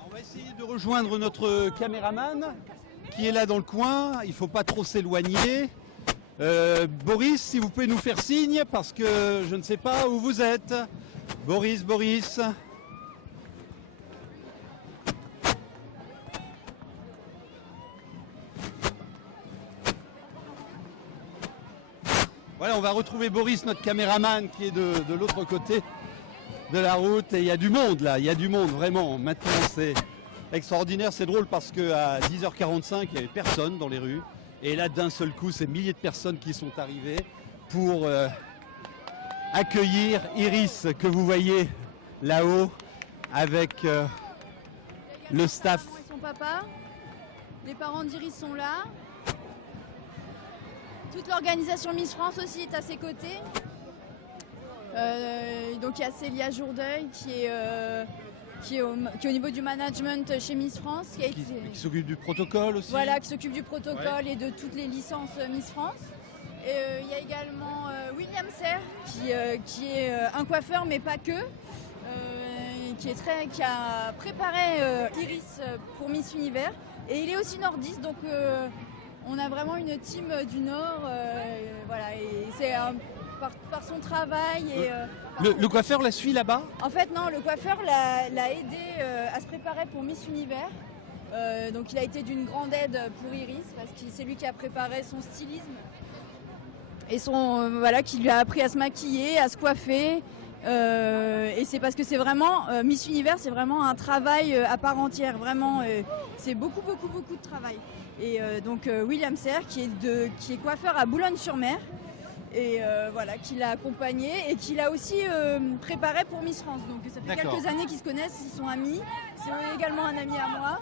On va essayer de rejoindre notre caméraman qui est là dans le coin, il ne faut pas trop s'éloigner. Boris, si vous pouvez nous faire signe, parce que je ne sais pas où vous êtes. Boris. Voilà, on va retrouver Boris, notre caméraman, qui est de l'autre côté de la route. Et il y a du monde là, il y a du monde, vraiment. Maintenant, c'est extraordinaire, c'est drôle parce qu'à 10h45, il n'y avait personne dans les rues. Et là, d'un seul coup, c'est milliers de personnes qui sont arrivées pour accueillir Iris, que vous voyez là-haut, avec le staff. Et son papa, les parents d'Iris sont là. Toute l'organisation Miss France aussi est à ses côtés. Donc il y a Célia Jourdeuil qui est au niveau du management chez Miss France. Qui s'occupe du protocole aussi. Voilà, qui s'occupe du protocole et de toutes les licences Miss France. Et il y a également William Serre qui est un coiffeur, mais pas que, qui a préparé Iris pour Miss Univers. Et il est aussi nordiste, donc on a vraiment une team du Nord. Voilà, et c'est par son travail. Et, le coiffeur la suit là-bas? En fait, non, le coiffeur l'a aidé à se préparer pour Miss Univers. Donc il a été d'une grande aide pour Iris, parce que c'est lui qui a préparé son stylisme. Et voilà, qui lui a appris à se maquiller, à se coiffer. Et c'est parce que c'est vraiment, Miss Univers, c'est vraiment un travail à part entière. Vraiment, c'est beaucoup de travail. Et donc William Serre, qui est coiffeur à Boulogne-sur-Mer. Et voilà, qui l'a accompagné et qui l'a aussi préparé pour Miss France. Donc ça fait quelques années qu'ils se connaissent, ils sont amis. C'est également un ami à moi.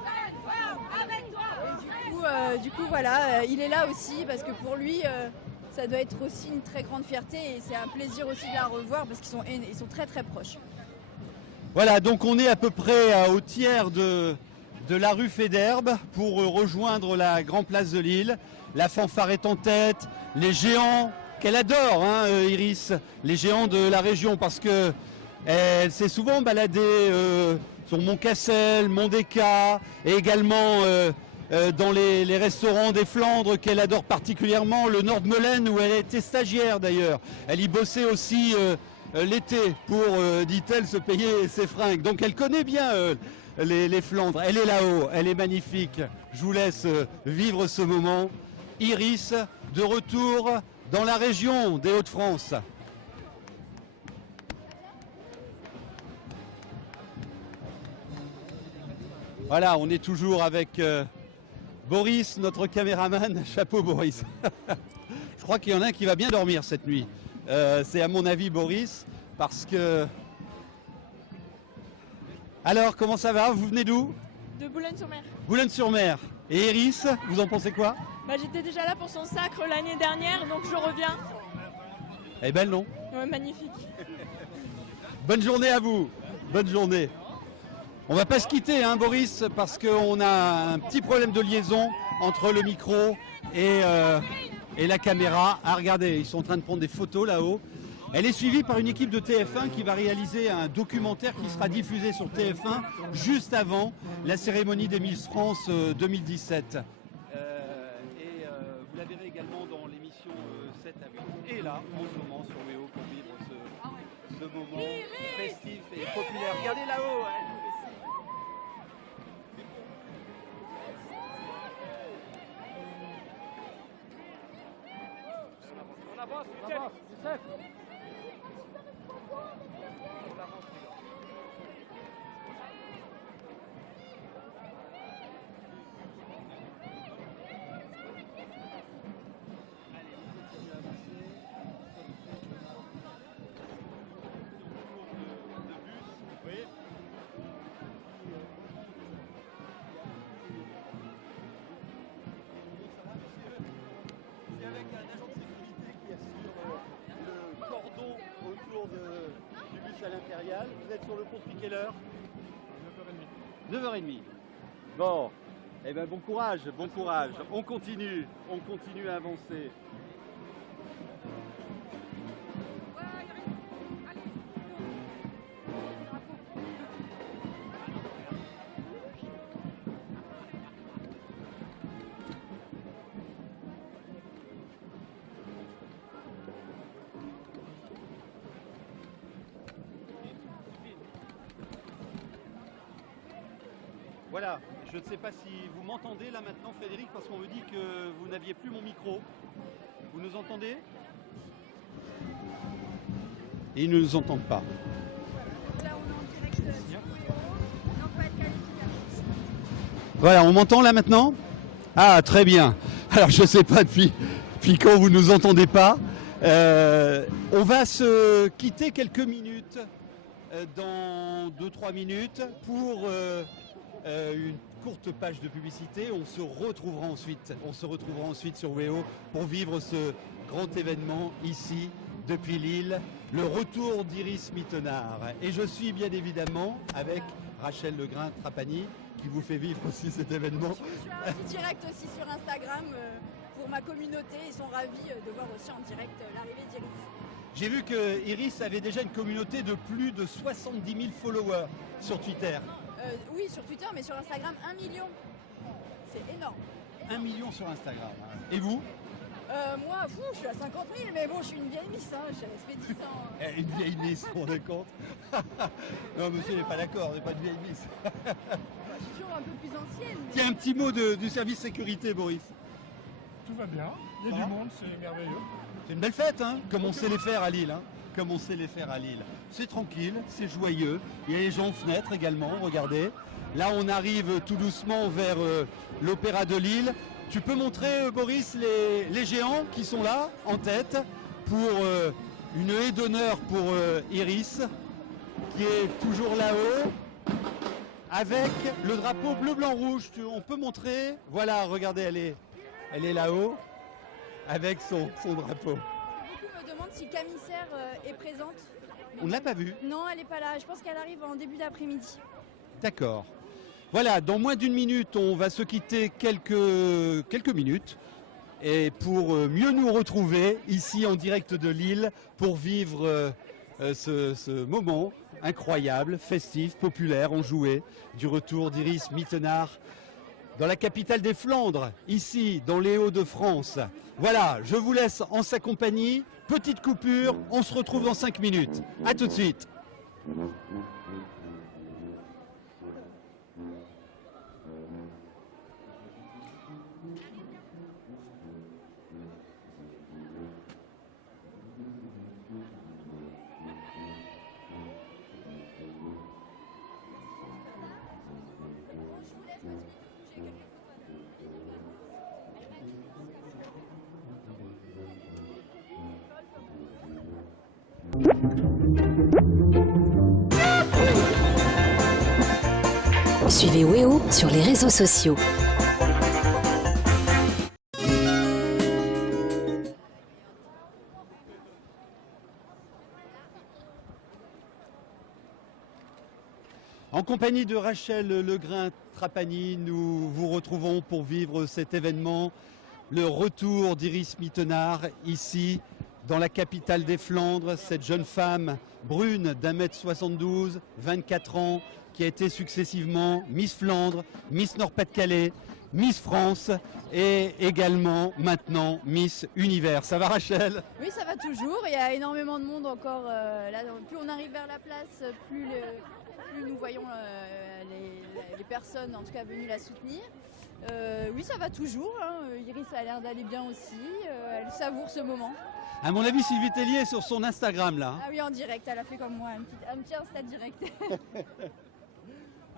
Et du coup voilà, il est là aussi parce que pour lui, ça doit être aussi une très grande fierté et c'est un plaisir aussi de la revoir parce qu'ils sont très proches. Voilà, donc on est à peu près au tiers de la rue Faidherbe pour rejoindre la grande place de Lille. La fanfare est en tête, les géants qu'elle adore, hein, Iris, les géants de la région, parce que elle s'est souvent baladée sur Montcassel, Mont-des-Cats, et également dans les restaurants des Flandres qu'elle adore particulièrement, le Nord-Meulen où elle était stagiaire d'ailleurs. Elle y bossait aussi l'été pour, dit-elle, se payer ses fringues. Donc elle connaît bien les Flandres. Elle est là-haut, elle est magnifique. Je vous laisse vivre ce moment. Iris, de retour dans la région des Hauts-de-France. Voilà, on est toujours avec Boris, notre caméraman. Chapeau Boris. Je crois qu'il y en a un qui va bien dormir cette nuit. C'est à mon avis Boris, parce que... Alors, comment ça va? Vous venez d'où? De Boulogne-sur-Mer. Boulogne-sur-Mer. Et Iris, vous en pensez quoi? J'étais déjà là pour son sacre l'année dernière, donc je reviens. Elle est belle, non? Ouais, magnifique. Bonne journée à vous. Bonne journée. On va pas se quitter, hein, Boris, parce qu'on a un petit problème de liaison entre le micro et la caméra. Ah, regardez, ils sont en train de prendre des photos là-haut. Elle est suivie par une équipe de TF1 qui va réaliser un documentaire qui sera diffusé sur TF1 juste avant la cérémonie des Miss France 2017. Vous la verrez également dans l'émission 7 à 8. Et là, en ce moment, sur WEO pour vivre ce moment festif et populaire. Regardez là-haut. On avance, Youssef. Vous êtes sur le pont depuis quelle heure? 9h30. 9h30. Bon, eh ben bon courage, bon courage. On continue à avancer. Voilà, je ne sais pas si vous m'entendez là maintenant Frédéric, parce qu'on me dit que vous n'aviez plus mon micro. Vous nous entendez? Ils ne nous entendent pas. Là, on est en direct sur WEO. Non, pas être qualifié. Voilà, on m'entend là maintenant? Ah, très bien. Alors, je ne sais pas depuis quand vous ne nous entendez pas. On va se quitter quelques minutes, dans 2-3 minutes, pour une courte page de publicité. On se retrouvera ensuite sur WEO pour vivre ce grand événement ici, depuis Lille, le retour d'Iris Mittenard. Et je suis bien évidemment avec Rachel Legrain-Trapani, qui vous fait vivre aussi cet événement. Je suis en direct aussi sur Instagram pour ma communauté. Ils sont ravis de voir aussi en direct l'arrivée d'Iris. J'ai vu que Iris avait déjà une communauté de plus de 70 000 followers sur Twitter. Oui, sur Twitter, mais sur Instagram, 1 million. C'est énorme. 1 million sur Instagram. Et vous? Moi, je suis à 50 000, mais bon, je suis une vieille miss, hein, ça fait 10 ans. Une vieille miss, vous vous rendez compte? Non, monsieur n'est pas d'accord, c'est pas une vieille miss. Je suis toujours un peu plus ancienne. Mais... Tiens, un petit mot du service sécurité, Boris. Tout va bien, il y a du monde, c'est merveilleux. C'est une belle fête, hein, comme on sait les faire à Lille. Hein. Comme on sait les faire à Lille. C'est tranquille, c'est joyeux. Il y a les gens aux fenêtres également, regardez. Là, on arrive tout doucement vers l'Opéra de Lille. Tu peux montrer, Boris, les géants qui sont là, en tête, pour une haie d'honneur pour Iris, qui est toujours là-haut, avec le drapeau bleu-blanc-rouge. On peut montrer, voilà, regardez, elle est là-haut, avec son drapeau. Beaucoup me demandent si Camissaire est présente. On ne l'a pas vue. Non, elle n'est pas là. Je pense qu'elle arrive en début d'après-midi. D'accord. Voilà, dans moins d'une minute, on va se quitter quelques minutes et pour mieux nous retrouver ici en direct de Lille pour vivre ce moment incroyable, festif, populaire, enjoué du retour d'Iris Mittenard dans la capitale des Flandres, ici dans les Hauts-de-France. Voilà, je vous laisse en sa compagnie. Petite coupure, on se retrouve dans 5 minutes. A tout de suite. Suivez WEO sur les réseaux sociaux. En compagnie de Rachel Legrain-Trapani, nous vous retrouvons pour vivre cet événement, le retour d'Iris Mittenard ici dans la capitale des Flandres, cette jeune femme brune d'1m72, 24 ans, qui a été successivement Miss Flandre, Miss Nord-Pas-de-Calais, Miss France et également maintenant Miss Univers. Ça va Rachel? Oui, ça va toujours. Il y a énormément de monde encore. Là, plus on arrive vers la place, plus nous voyons les personnes, en tout cas, venues la soutenir. Oui, ça va toujours. Hein. Iris a l'air d'aller bien aussi. Elle savoure ce moment. À mon avis, Sylvie Tellier est sur son Instagram là. Ah oui, en direct. Elle a fait comme moi, un petit Insta direct.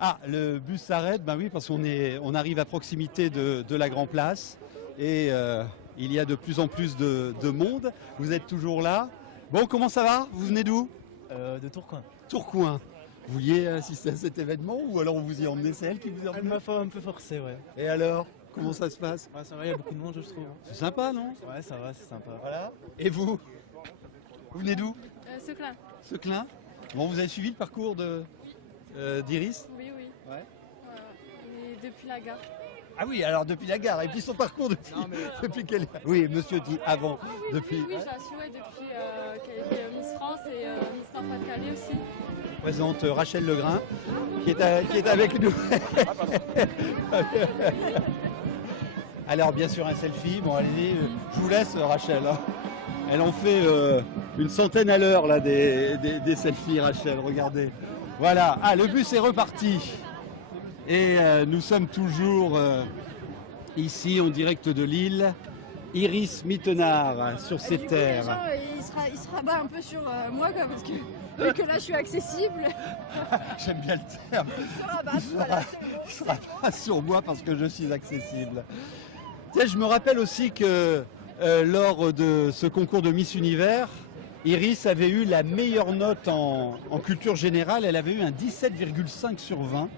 Ah, le bus s'arrête, ben oui, parce qu'on arrive à proximité de la Grand Place et il y a de plus en plus de monde. Vous êtes toujours là. Bon, comment ça va? Vous venez d'où? De Tourcoing. Tourcoing. Vous vouliez assister à cet événement ou alors on vous y a emmené? C'est elle qui vous a Elle emmené? m'a un peu forcé, ouais. Et alors, comment ça se passe? Ouais, ça va, il y a beaucoup de monde, je trouve. C'est sympa, non? Ouais, ça va, c'est sympa. Voilà. Et vous? Vous venez d'où? Seclin. Seclin. Bon, vous avez suivi le parcours d'Iris? Oui, oui. Ouais. Et depuis la gare. Ah oui, alors depuis la gare, et puis son parcours depuis quelle... Oui, monsieur dit avant, depuis... Oui, je la suis depuis qu'elle est Miss France et Miss Nord-Pas-de-Calais aussi. Je présente Rachel Legrain, qui est avec nous. Alors bien sûr un selfie, bon allez-y, je vous laisse Rachel. Hein. Elle en fait une centaine à l'heure là des selfies Rachel, regardez. Voilà, ah le bus est reparti. Et nous sommes toujours ici en direct de Lille. Iris Mittenard sur ses terres. Il se rabat un peu sur moi quoi, parce que vu que là je suis accessible. J'aime bien le terme. Il se rabat sur moi parce que je suis accessible. Tiens, je me rappelle aussi que lors de ce concours de Miss Univers, Iris avait eu la meilleure note en culture générale. Elle avait eu un 17,5 sur 20.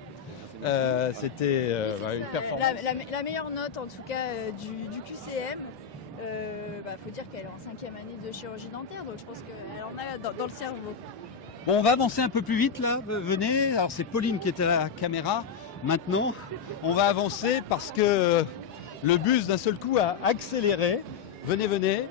C'était une performance. La meilleure note en tout cas du QCM. Faut dire qu'elle est en 5e année de chirurgie dentaire, donc je pense qu'elle en a dans le cerveau. Bon, on va avancer un peu plus vite là, venez. Alors c'est Pauline qui était à la caméra. Maintenant, on va avancer parce que le bus d'un seul coup a accéléré. Venez, venez.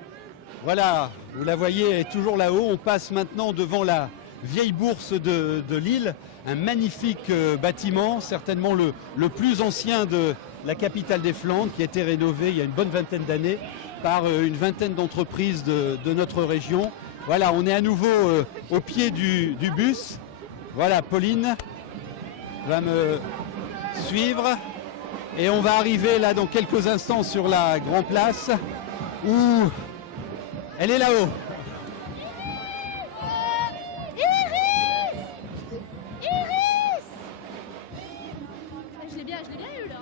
Voilà, vous la voyez, elle est toujours là-haut. On passe maintenant devant la vieille bourse de Lille, un magnifique bâtiment, certainement le plus ancien de la capitale des Flandres, qui a été rénové il y a une bonne vingtaine d'années par une vingtaine d'entreprises de notre région. Voilà, on est à nouveau au pied du bus. Voilà, Pauline va me suivre et on va arriver là dans quelques instants sur la Grand Place où elle est là-haut. Je l'ai bien eu là.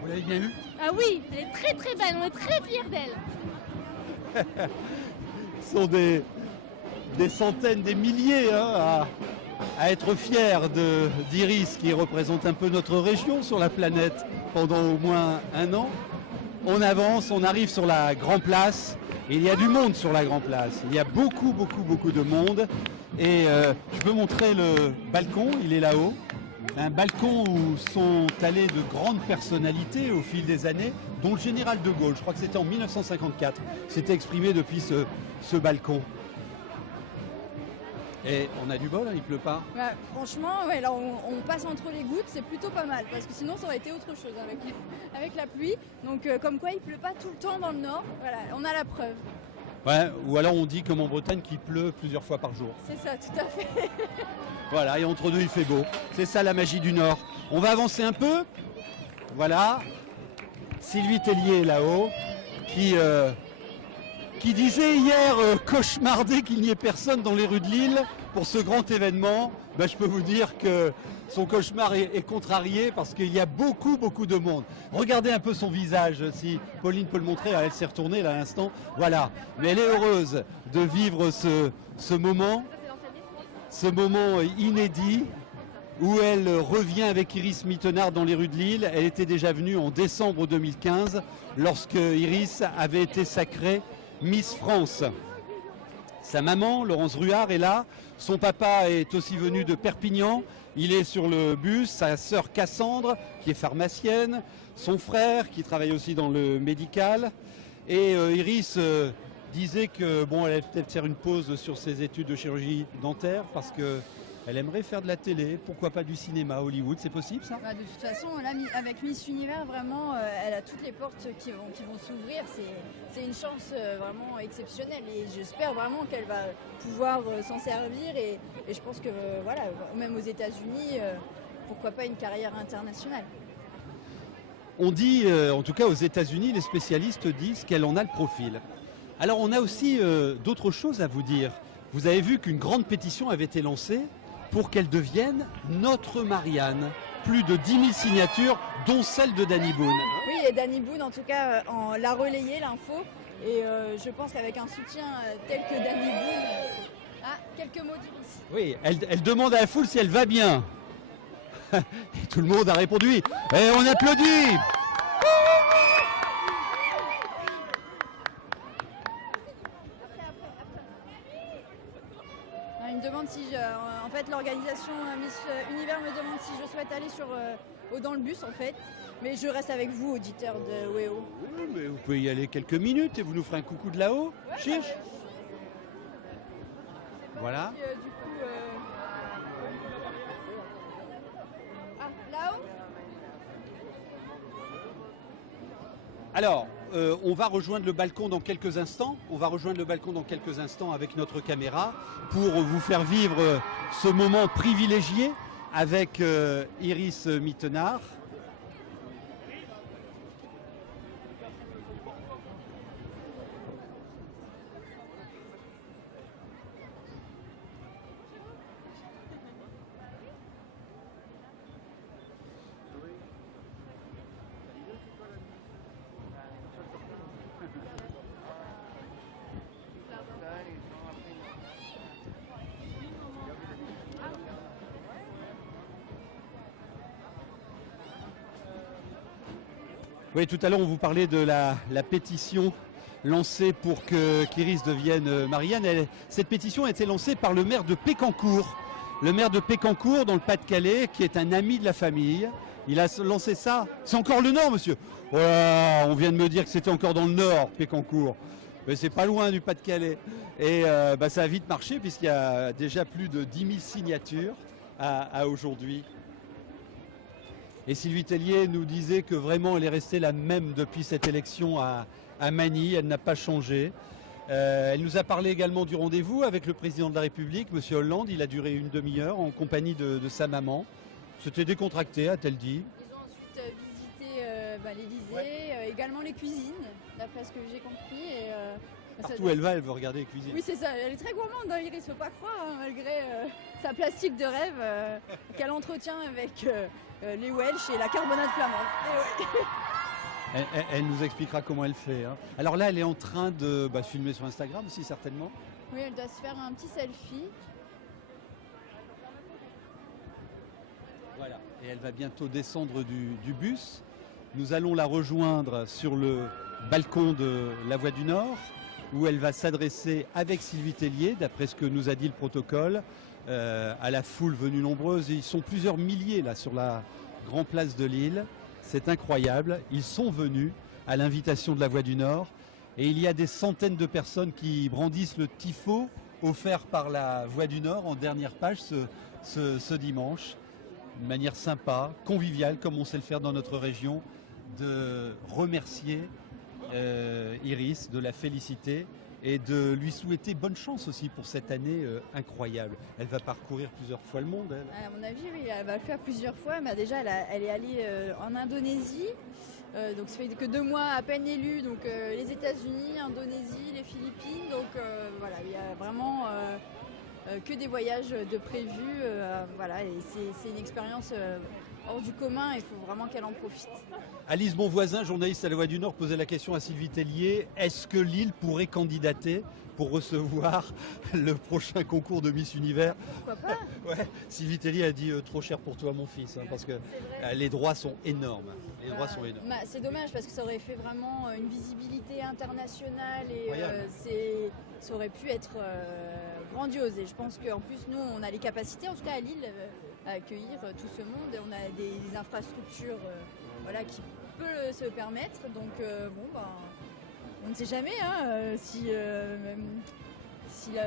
Vous l'avez bien eu? Ah oui, elle est très très belle, on est très fiers d'elle. Ce sont des centaines, des milliers hein, à être fiers d'Iris qui représente un peu notre région sur la planète pendant au moins un an. On avance, on arrive sur la Grand Place. Et il y a du monde sur la Grand Place. Il y a beaucoup de monde. Et je peux montrer le balcon, il est là-haut. Un balcon où sont allées de grandes personnalités au fil des années, dont le général de Gaulle. Je crois que c'était en 1954. C'était exprimé depuis ce balcon. Et on a du bol, hein, il pleut pas. Franchement, ouais, là on passe entre les gouttes, c'est plutôt pas mal, parce que sinon ça aurait été autre chose avec la pluie. Donc comme quoi il pleut pas tout le temps dans le nord, voilà, on a la preuve. Ouais, ou alors on dit comme en Bretagne qu'il pleut plusieurs fois par jour. C'est ça, tout à fait. Voilà, et entre deux il fait beau. C'est ça la magie du nord. On va avancer un peu. Voilà. Sylvie Tellier est là-haut, qui disait hier cauchemarder qu'il n'y ait personne dans les rues de Lille pour ce grand événement. Ben, je peux vous dire que son cauchemar est contrarié parce qu'il y a beaucoup de monde. Regardez un peu son visage, si Pauline peut le montrer, elle s'est retournée là à l'instant. Voilà, mais elle est heureuse de vivre ce moment inédit où elle revient avec Iris Mittenard dans les rues de Lille. Elle était déjà venue en décembre 2015 lorsque Iris avait été sacrée Miss France. Sa maman, Laurence Ruard, est là. Son papa est aussi venu de Perpignan. Il est sur le bus. Sa sœur Cassandre, qui est pharmacienne. Son frère, qui travaille aussi dans le médical. Et Iris disait que bon, elle allait peut-être faire une pause sur ses études de chirurgie dentaire parce que elle aimerait faire de la télé, pourquoi pas du cinéma, Hollywood, c'est possible ça? Bah, de toute façon, là, avec Miss Univers, vraiment, elle a toutes les portes qui vont s'ouvrir. C'est une chance vraiment exceptionnelle et j'espère vraiment qu'elle va pouvoir s'en servir. Et je pense que, voilà, même aux États-Unis, pourquoi pas une carrière internationale. On dit, en tout cas aux États-Unis, les spécialistes disent qu'elle en a le profil. Alors on a aussi d'autres choses à vous dire. Vous avez vu qu'une grande pétition avait été lancée pour qu'elle devienne notre Marianne. Plus de 10 000 signatures, dont celle de Danny Boone. Oui, et Danny Boone, en tout cas, l'a relayé, l'info. Et je pense qu'avec un soutien tel que Danny Boone... quelques mots difficiles. Oui, elle demande à la foule si elle va bien. Et tout le monde a répondu oui. Et on applaudit. Il me demande si, en fait, l'organisation Miss Univers me demande si je souhaite aller dans le bus, en fait. Mais je reste avec vous, auditeurs de WEO. Oui, mais vous pouvez y aller quelques minutes et vous nous ferez un coucou de là-haut. Ouais, chiche. Voilà. Là-haut. Alors, on va rejoindre le balcon dans quelques instants. On va rejoindre le balcon dans quelques instants avec notre caméra pour vous faire vivre ce moment privilégié avec Iris Mittenard. Oui, tout à l'heure, on vous parlait de la pétition lancée pour qu'Iris devienne Marianne. Cette pétition a été lancée par le maire de Pécancourt. Le maire de Pécancourt, dans le Pas-de-Calais, qui est un ami de la famille. Il a lancé ça. C'est encore le Nord, monsieur. Oh là, on vient de me dire que c'était encore dans le Nord, Pécancourt. Mais c'est pas loin du Pas-de-Calais. Et ça a vite marché, puisqu'il y a déjà plus de 10 000 signatures à aujourd'hui. Et Sylvie Tellier nous disait que vraiment elle est restée la même depuis cette élection à Magny, elle n'a pas changé. Elle nous a parlé également du rendez-vous avec le président de la République, M. Hollande. Il a duré une demi-heure en compagnie de sa maman. C'était décontracté, a-t-elle dit. Ils ont ensuite visité l'Élysée, également les cuisines, d'après ce que j'ai compris. Partout où elle va, elle veut regarder les cuisines. Oui, c'est ça. Elle est très gourmande, hein, Iris, faut pas croire, hein, malgré sa plastique de rêve qu'elle entretient avec les Welsh et la carbonade flamande. Elle nous expliquera comment elle fait. Hein. Alors là, elle est en train de filmer sur Instagram aussi, certainement. Oui, elle doit se faire un petit selfie. Voilà. Et elle va bientôt descendre du bus. Nous allons la rejoindre sur le balcon de la Voie du Nord, où elle va s'adresser avec Sylvie Tellier, d'après ce que nous a dit le protocole, à la foule venue nombreuse. Ils sont plusieurs milliers là sur la grande place de Lille. C'est incroyable. Ils sont venus à l'invitation de la Voie du Nord. Et il y a des centaines de personnes qui brandissent le tifo offert par la Voie du Nord en dernière page ce dimanche. Une manière sympa, conviviale, comme on sait le faire dans notre région, de remercier Iris, de la féliciter et de lui souhaiter bonne chance aussi pour cette année incroyable. Elle va parcourir plusieurs fois le monde, elle. À mon avis, oui, elle va le faire plusieurs fois. Mais déjà, elle est allée en Indonésie. Donc ça fait que 2 mois à peine élue. Donc les États-Unis, Indonésie, les Philippines. Donc voilà, il y a vraiment que des voyages de prévus. Voilà, et c'est une expérience hors du commun. Il faut vraiment qu'elle en profite. Alice Bonvoisin, journaliste à la Voix du Nord, posait la question à Sylvie Tellier. Est-ce que Lille pourrait candidater pour recevoir le prochain concours de Miss Univers? Pourquoi pas? Ouais, Sylvie Tellier a dit trop cher pour toi mon fils, hein, parce que les droits sont énormes. Les droits sont énormes. C'est dommage parce que ça aurait fait vraiment une visibilité internationale et ça aurait pu être grandiose. Et je pense qu'en plus nous on a les capacités, en tout cas à Lille, à accueillir tout ce monde. On a des infrastructures qui peuvent se permettre. Donc on ne sait jamais hein, si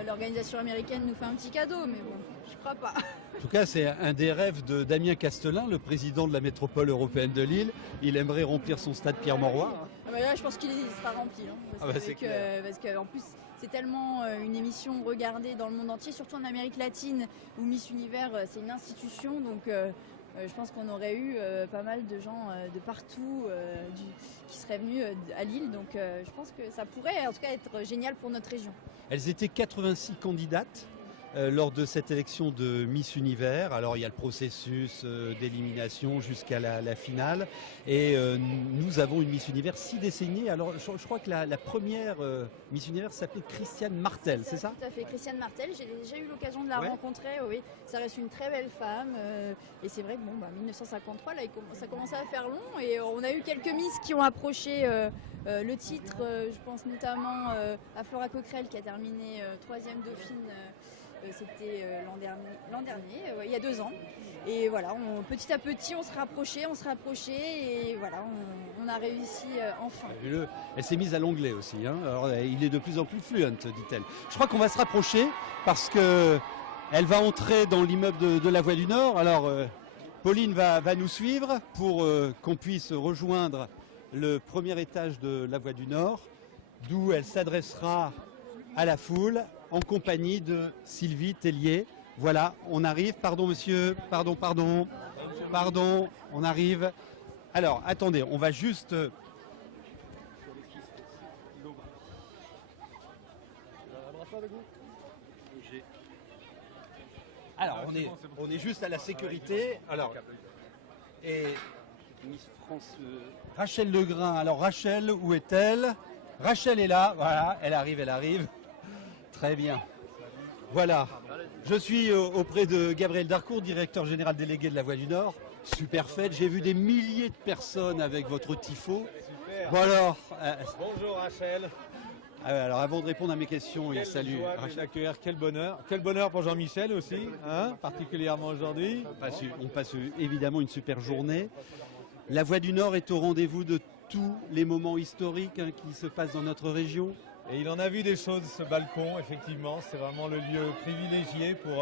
l'organisation américaine nous fait un petit cadeau, mais bon, je crois pas. En tout cas, c'est un des rêves de Damien Castelin, le président de la métropole européenne de Lille. Il aimerait remplir son stade Pierre-Mauroy. Ah bah là, je pense qu'il sera rempli. Hein, parce qu'en plus, c'est tellement une émission regardée dans le monde entier, surtout en Amérique latine, où Miss Univers, c'est une institution. Donc, je pense qu'on aurait eu pas mal de gens de partout qui seraient venus à Lille. Donc, je pense que ça pourrait, en tout cas, être génial pour notre région. Elles étaient 86 candidates lors de cette élection de Miss Univers. Alors il y a le processus d'élimination jusqu'à la finale. Et nous avons une Miss Univers 6 décennies. Alors je crois que la première Miss Univers s'appelait Christiane Martel, c'est ça? Tout à fait, Christiane Martel. J'ai déjà eu l'occasion de la rencontrer. Oui, ça reste une très belle femme. Et c'est vrai que 1953, là, ça commençait à faire long. Et on a eu quelques Miss qui ont approché le titre. Je pense notamment à Flora Coquerel qui a terminé 3e dauphine. C'était l'an dernier, il y a 2 ans. Et voilà, petit à petit, on se rapprochait et voilà, on a réussi enfin. Elle s'est mise à l'anglais aussi. Hein. Alors, il est de plus en plus fluent, dit-elle. Je crois qu'on va se rapprocher parce que elle va entrer dans l'immeuble de la Voie du Nord. Alors, Pauline va nous suivre pour qu'on puisse rejoindre le premier étage de la Voie du Nord, d'où elle s'adressera à la foule en compagnie de Sylvie Tellier. Voilà, on arrive. Pardon monsieur, pardon, on arrive. Alors, attendez, on va juste... Alors, on est juste à la sécurité. Alors, et Miss France... Rachel Legrain. Alors, Rachel, où est-elle? Rachel est là, voilà, elle arrive. Très bien. Voilà, je suis auprès de Gabriel Darcourt, directeur général délégué de la Voie du Nord. Super fête, j'ai vu des milliers de personnes avec votre tifo. Super. Bon alors... Bonjour Rachel. Alors avant de répondre à mes questions, salut Rachel. Quel bonheur pour Jean-Michel aussi, hein, particulièrement aujourd'hui. On passe évidemment une super journée. La Voie du Nord est au rendez-vous de tous les moments historiques qui se passent dans notre région. Et il en a vu des choses, ce balcon, effectivement. C'est vraiment le lieu privilégié pour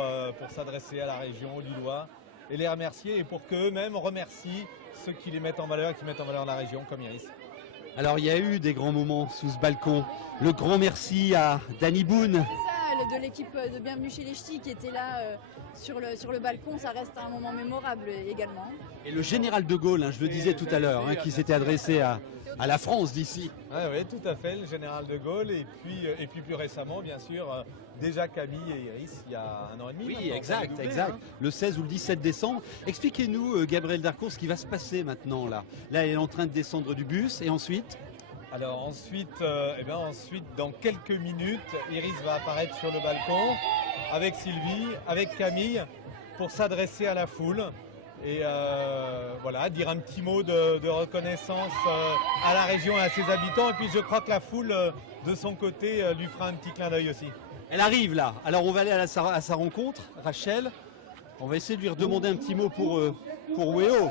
s'adresser à la région, aux Lillois, et les remercier, et pour qu'eux-mêmes remercient ceux qui les mettent en valeur et qui mettent en valeur la région, comme Iris. Alors, il y a eu des grands moments sous ce balcon. Le grand merci à Danny Boone. C'est ça, de l'équipe de Bienvenue chez les Ch'tis qui était là sur le balcon. Ça reste un moment mémorable également. Et le général de Gaulle, je le disais tout à l'heure, qui s'était adressé à la France d'ici. Oui, tout à fait, le général de Gaulle, et puis plus récemment, bien sûr, déjà Camille et Iris, il y a 1 an et demi. Oui, exact. Le 16 ou le 17 décembre. Expliquez-nous, Gabriel Darcourt, ce qui va se passer maintenant, là. Là, elle est en train de descendre du bus, et ensuite? Alors ensuite, dans quelques minutes, Iris va apparaître sur le balcon, avec Sylvie, avec Camille, pour s'adresser à la foule. Et voilà, dire un petit mot de reconnaissance à la région et à ses habitants. Et puis je crois que la foule, de son côté, lui fera un petit clin d'œil aussi. Elle arrive là. Alors on va aller à sa rencontre, Rachel. On va essayer de lui redemander un petit mot pour WEO.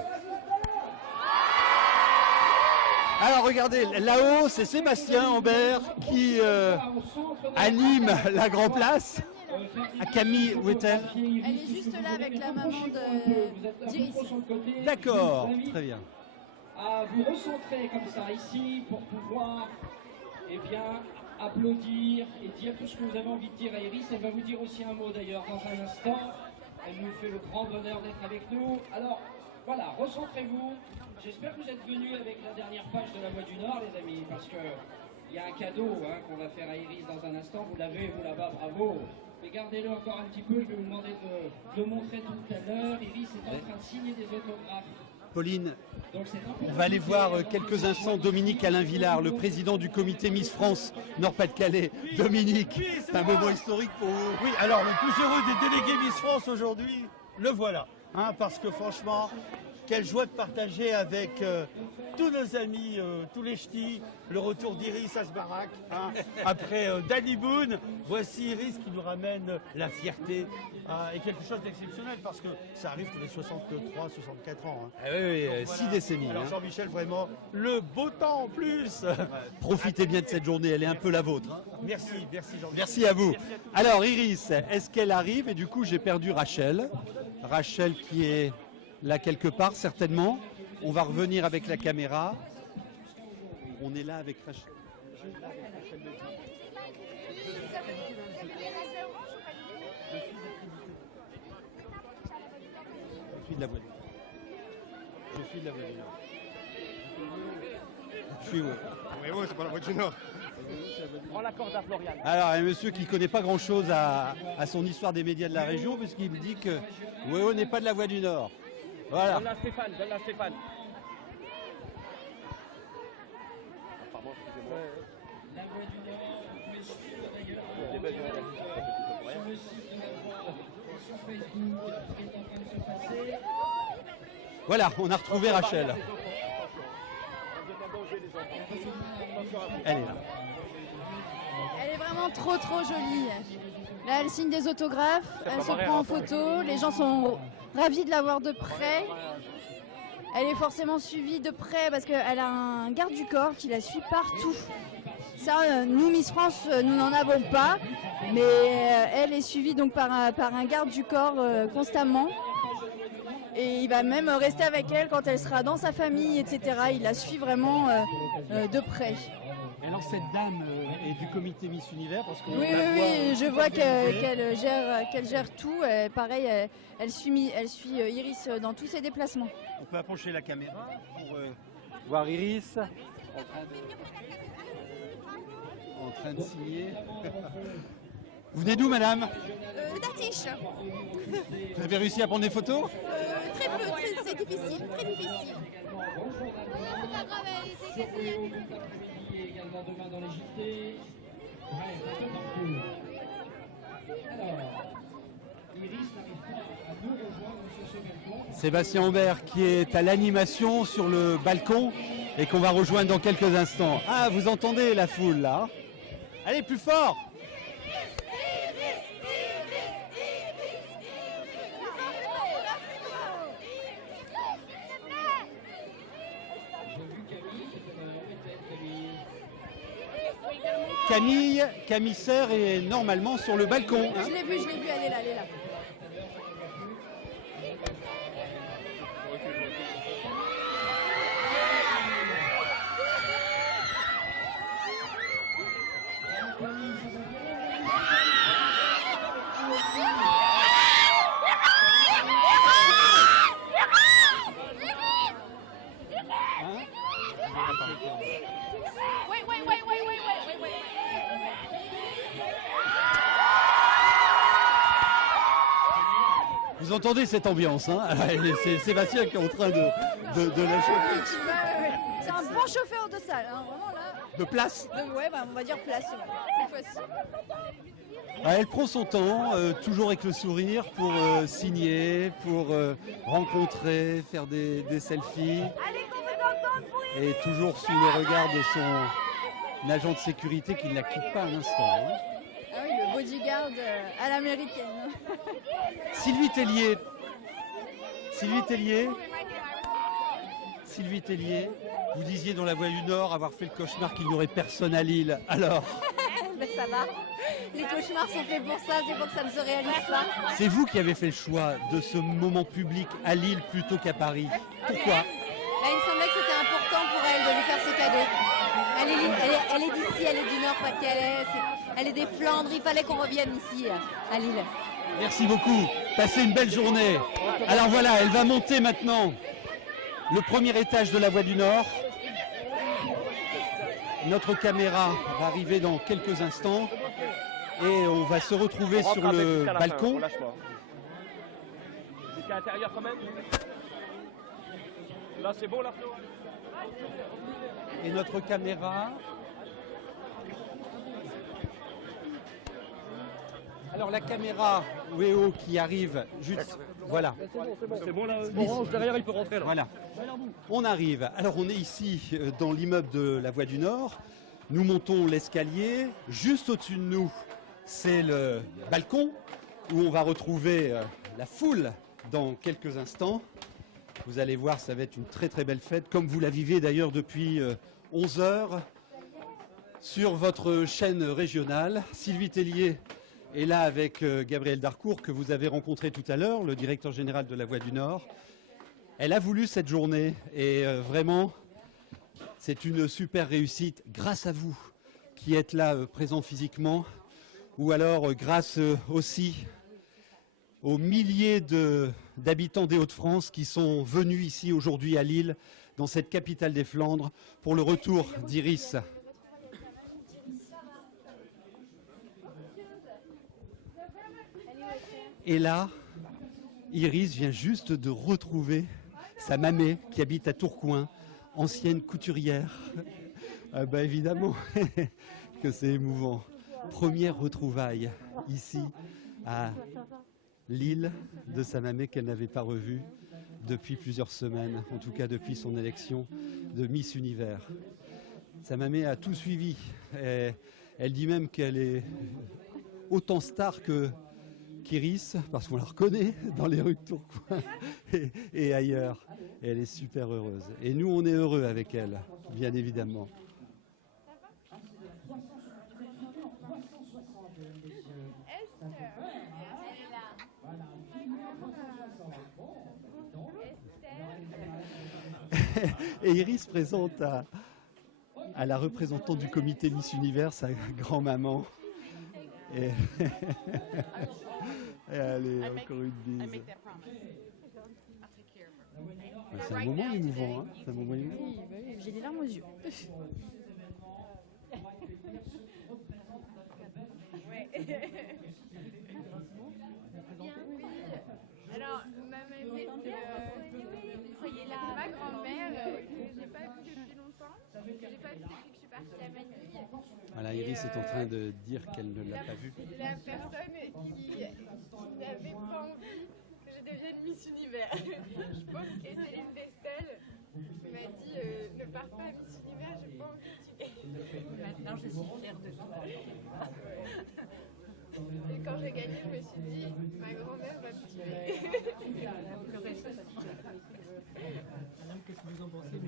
Alors regardez, là-haut, c'est Sébastien Ambert qui anime la Grand Place. À Camille, où est-elle? Elle est juste là avec la maman d'Iris. D'accord, très bien. À vous recentrer comme ça ici pour pouvoir applaudir et dire tout ce que vous avez envie de dire à Iris. Elle va vous dire aussi un mot d'ailleurs dans un instant. Elle nous fait le grand bonheur d'être avec nous. Alors voilà, recentrez-vous. J'espère que vous êtes venus avec la dernière page de la Voie du Nord, les amis, parce que il y a un cadeau qu'on va faire à Iris dans un instant. Vous l'avez, vous là-bas, bravo. Mais gardez-le encore un petit peu, je vais vous demander de le montrer tout à l'heure. Iris est en train de signer des autographes. Pauline, on va aller voir quelques instants Dominique Alain Villard, le président du comité Miss France Nord-Pas-de-Calais. Dominique, c'est un moment historique pour vous. Oui, alors le plus heureux des délégués Miss France aujourd'hui, le voilà. Parce que franchement, quelle joie de partager avec tous nos amis, tous les ch'tis, le retour d'Iris Asbarak. Hein. Après Danny Boone, voici Iris qui nous ramène la fierté et quelque chose d'exceptionnel parce que ça arrive tous les 63, 64 ans. Hein. Ah oui, 6 décennies. Alors hein. Jean-Michel, vraiment, le beau temps en plus. Profitez bien de cette journée, elle est un peu la vôtre. Hein. Merci Jean-Michel. Merci à vous. Alors Iris, est-ce qu'elle arrive? Et du coup j'ai perdu Rachel. Rachel qui est là quelque part certainement. On va revenir avec la caméra. On est là avec Rachel. Je suis de la voie du Nord. Je suis de la voie du Nord. Je suis où? Mais bon, c'est pas la voie du Nord. Prends la corde à Florian. Alors, un monsieur qui ne connaît pas grand-chose à son histoire des médias de la région, puisqu'il me dit que Wéo n'est pas de la voie du Nord. Voilà. Donne-la Stéphane, donne-la Stéphane. Pardon, excusez-moi. La voie du Nord, Voilà, on a retrouvé Rachel. Elle est là. Elle est vraiment trop jolie. Là, elle signe des autographes, elle se prend en photo, les gens sont ravis de la voir de près. Elle est forcément suivie de près parce qu'elle a un garde du corps qui la suit partout. Ça, nous, Miss France, nous n'en avons pas, mais elle est suivie donc par un garde du corps constamment. Et il va même rester avec elle quand elle sera dans sa famille, etc. Il la suit vraiment de près. Alors cette dame est du comité Miss Univers parce que Oui, je vois qu'elle gère tout. Pareil, elle suit Iris dans tous ses déplacements. On peut approcher la caméra pour voir Iris en train de signer. Vous venez d'où, madame? D'Artiche. Vous avez réussi à prendre des photos? Très peu, c'est difficile, très difficile. également demain dans les JT. Bref, un peu partout. Alors, Iris n'arrive pas à nous rejoindre sur ce balcon. Sébastien Ambert qui est à l'animation sur le balcon et qu'on va rejoindre dans quelques instants. Ah, vous entendez la foule là? Allez, plus fort! Camille Serre est normalement sur le balcon. Hein. Je l'ai vue, elle est là, Vous entendez cette ambiance, hein? C'est Sébastien qui est en train de lâcher. C'est un bon chauffeur de salle, hein, vraiment là. De place? Ouais, on va dire place, cette fois-ci. Ah, elle prend son temps, toujours avec le sourire, pour signer, pour rencontrer, faire des selfies. Et toujours sous le regard de son agent de sécurité qui ne la quitte pas un instant. Hein. Ah oui, le bodyguard à l'américaine. Sylvie Tellier, vous disiez dans La Voie du Nord avoir fait le cauchemar qu'il n'y aurait personne à Lille. Alors? Ben ça va. Les cauchemars sont faits pour ça, c'est pour que ça ne se réalise pas. C'est vous qui avez fait le choix de ce moment public à Lille plutôt qu'à Paris. Pourquoi? Il me semblait que c'était important pour elle de lui faire ce cadeau. Elle est d'ici, elle est du Nord, Pas-de-Calais, elle est des Flandres, il fallait qu'on revienne ici, à Lille. Merci beaucoup, passez une belle journée. Alors voilà, elle va monter maintenant le premier étage de la Voie du Nord. Notre caméra va arriver dans quelques instants et on va se retrouver sur le balcon. Jusqu'à l'intérieur quand même. Là c'est bon là. Et notre caméra Alors la caméra WEO qui arrive juste, voilà. C'est bon là, Orange derrière, il peut rentrer là. Voilà. On arrive. Alors on est ici dans l'immeuble de la Voie du Nord. Nous montons l'escalier. Juste au-dessus de nous, c'est le balcon où on va retrouver la foule dans quelques instants. Vous allez voir, ça va être une très très belle fête, comme vous la vivez d'ailleurs depuis 11 heures sur votre chaîne régionale. Sylvie Tellier est là avec Gabriel Darcourt, que vous avez rencontré tout à l'heure, le directeur général de la Voie du Nord. Elle a voulu cette journée et vraiment, c'est une super réussite grâce à vous qui êtes là présents physiquement, ou alors grâce aussi aux milliers d'habitants des Hauts-de-France qui sont venus ici aujourd'hui à Lille, dans cette capitale des Flandres, pour le retour d'Iris. Et là, Iris vient juste de retrouver sa mamée qui habite à Tourcoing, ancienne couturière. Ah bah évidemment que c'est émouvant. Première retrouvaille ici à Lille de sa mamée qu'elle n'avait pas revue depuis plusieurs semaines, en tout cas depuis son élection de Miss Univers. Sa mamée a tout suivi. Elle dit même qu'elle est autant star qu'Iris, parce qu'on la reconnaît dans les rues de Tourcoing et ailleurs. Et elle est super heureuse. Et nous, on est heureux avec elle, bien évidemment. Et Iris présente à la représentante du comité Miss Univers, sa grand-maman. Et allez, encore une bise. C'est un moment émouvant, hein. C'est un moment émouvant. Oui, j'ai les larmes aux yeux. Alors, ma mamie, ma grand-mère, que j'ai pas vue depuis longtemps, que j'ai pas vue depuis que je suis partie à Manille. Voilà, Iris est en train de dire qu'elle ne l'a pas vue. La personne qui n'avait pas envie que je devienne Miss Univers. Je pense que Céline Vestel m'a dit ne pars pas à Miss Univers, j'ai pas envie que tu aies. Maintenant, je suis fière de toi. Et quand j'ai gagné, je me suis dit, ma grand-mère va me tuer. Madame, qu'est-ce que vous en pensez?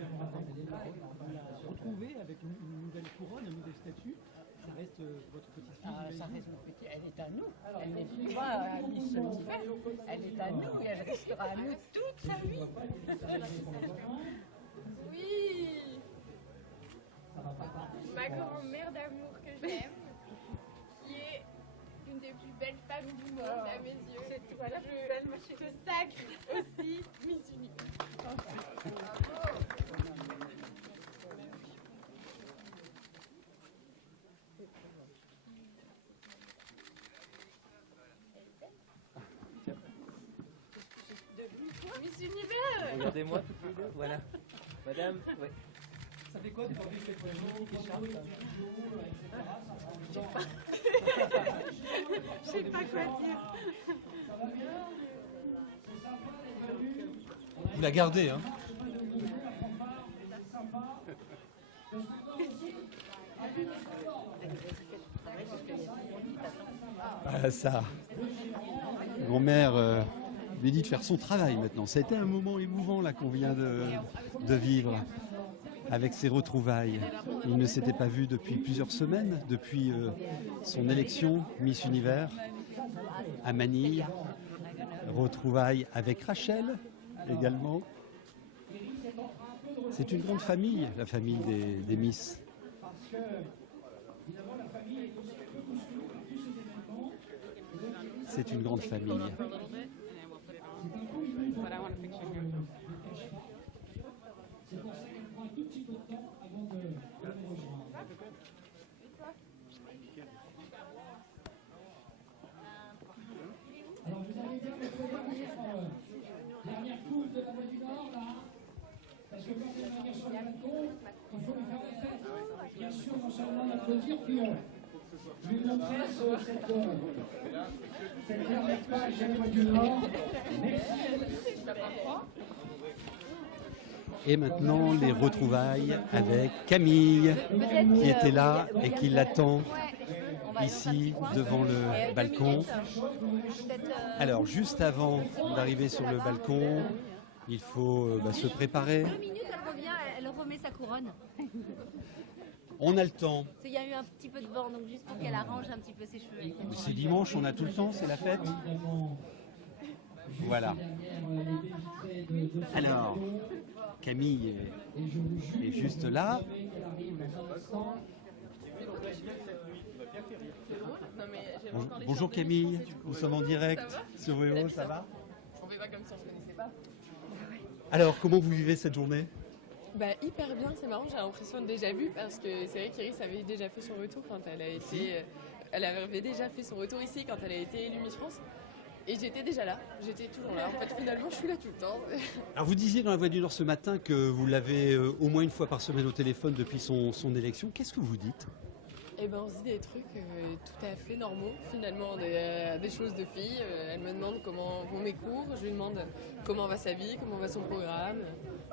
Se retrouver avec une nouvelle couronne, un nouvel statut, ça reste votre petite fille? Ça reste notre petite, elle est à nous. Elle n'est plus pas à Miss Univers. Elle est à nous et elle restera à nous toute sa vie. Oui. Ma grand-mère d'amour que j'aime, qui est une des plus belles femmes du monde à mes yeux. C'est toi la plus belle, moi je te sacre aussi Miss Univers. Miss Univers. Regardez-moi toutes les deux, voilà. Madame, ouais. Ça fait quoi de porter cette magnifique écharpe, etc. Je sais pas quoi dire. Vous la gardez, hein? Ah, ça. Grand-mère lui dit de faire son travail maintenant. Ça a été un moment émouvant là qu'on vient de vivre avec ces retrouvailles. Il ne s'était pas vu depuis plusieurs semaines, depuis son élection Miss Univers à Manille. Retrouvailles avec Rachel également. C'est une grande famille, la famille des Miss. C'est une grande famille. C'est pour ça qu'elle prend un tout petit peu de temps avant de les rejoindre. Alors vous allez bien votre dernière foule de la Voie du Nord là, parce que quand elle va venir sur le balcon, il faut lui faire la fête. Bien sûr, non seulement l'applaudir, puis lui montrer cette dernière page d'Étoile du Nord. Merci. Et maintenant, les retrouvailles avec Camille, qui était là et qui l'attend ici, devant le balcon. Alors, juste avant d'arriver sur le balcon, il faut se préparer. 2 minutes, elle revient, elle remet sa couronne. On a le temps. Il y a eu un petit peu de vent, donc juste pour qu'elle arrange un petit peu ses cheveux. C'est dimanche, on a tout le temps, c'est la fête. Voilà. Alors, Camille est juste là. Bonjour Camille, nous sommes en direct sur WEO, ça va? On fait pas comme si on ne connaissait pas. Alors, comment vous vivez cette journée? Bah, hyper bien, c'est marrant, j'ai l'impression de déjà vu parce que c'est vrai qu'Iris avait déjà fait son retour quand elle a été. Elle avait déjà fait son retour ici quand elle a été élue Miss France. Et j'étais déjà là, j'étais toujours là. En fait, finalement, je suis là tout le temps. Alors, vous disiez dans la Voix du Nord ce matin que vous l'avez au moins une fois par semaine au téléphone depuis son élection. Qu'est-ce que vous dites? Eh ben, on se dit des trucs tout à fait normaux, finalement, des choses de filles. Elle me demande comment vont mes cours, je lui demande comment va sa vie, comment va son programme,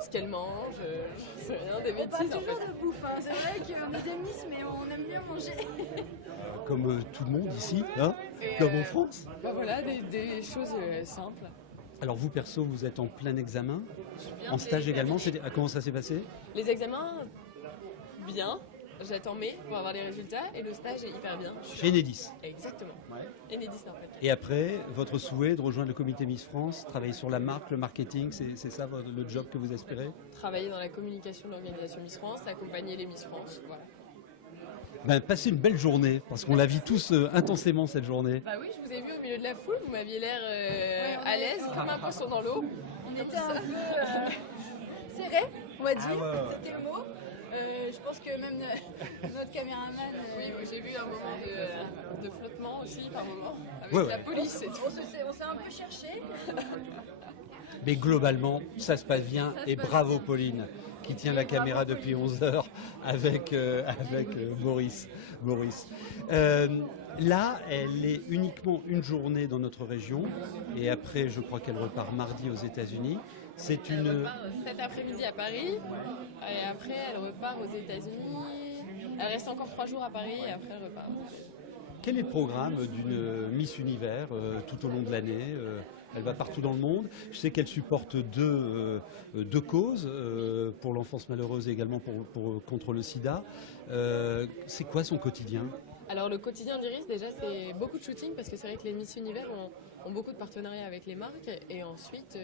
ce qu'elle mange, c'est rien, des bêtises en fait. Toujours de bouffe, hein. C'est vrai qu'on est des Miss, mais on aime bien manger. Comme tout le monde ici, hein, comme en France. Bah voilà, des choses simples. Alors vous, perso, vous êtes en plein examen, en stage également. Comment ça s'est passé? Les examens, bien. J'attends mai pour avoir les résultats et le stage est hyper bien. Chez Enedis. Exactement. Enedis en fait. Et après, votre souhait de rejoindre le comité Miss France, travailler sur la marque, le marketing, c'est ça le job que vous espérez? Travailler dans la communication de l'organisation Miss France, accompagner les Miss France, voilà. Ben, passez une belle journée, parce qu'on la vit tous intensément cette journée. Bah oui, je vous ai vu au milieu de la foule, vous m'aviez l'air à l'aise, comme un poisson dans l'eau. On était un peu serrés, on va dire, c'était le mot. Je pense que même notre caméraman... Oui, j'ai vu un moment de flottement aussi par moment, avec la police et tout. On s'est un peu cherché. Mais globalement, ça se passe bien et bravo Pauline, qui tient la caméra depuis 11 heures avec Maurice. Là, elle est uniquement une journée dans notre région et après, je crois qu'elle repart mardi aux États-Unis. C'est une... Elle repart cet après-midi à Paris et après elle repart aux États-Unis. Elle reste encore 3 jours à Paris et après elle repart. Quel est le programme d'une Miss Univers tout au long de l'année? Elle va partout dans le monde. Je sais qu'elle supporte deux causes, pour l'enfance malheureuse et également contre le sida. C'est quoi son quotidien? Alors le quotidien d'Iris, déjà, c'est beaucoup de shooting parce que c'est vrai que les Miss Univers ont beaucoup de partenariats avec les marques et ensuite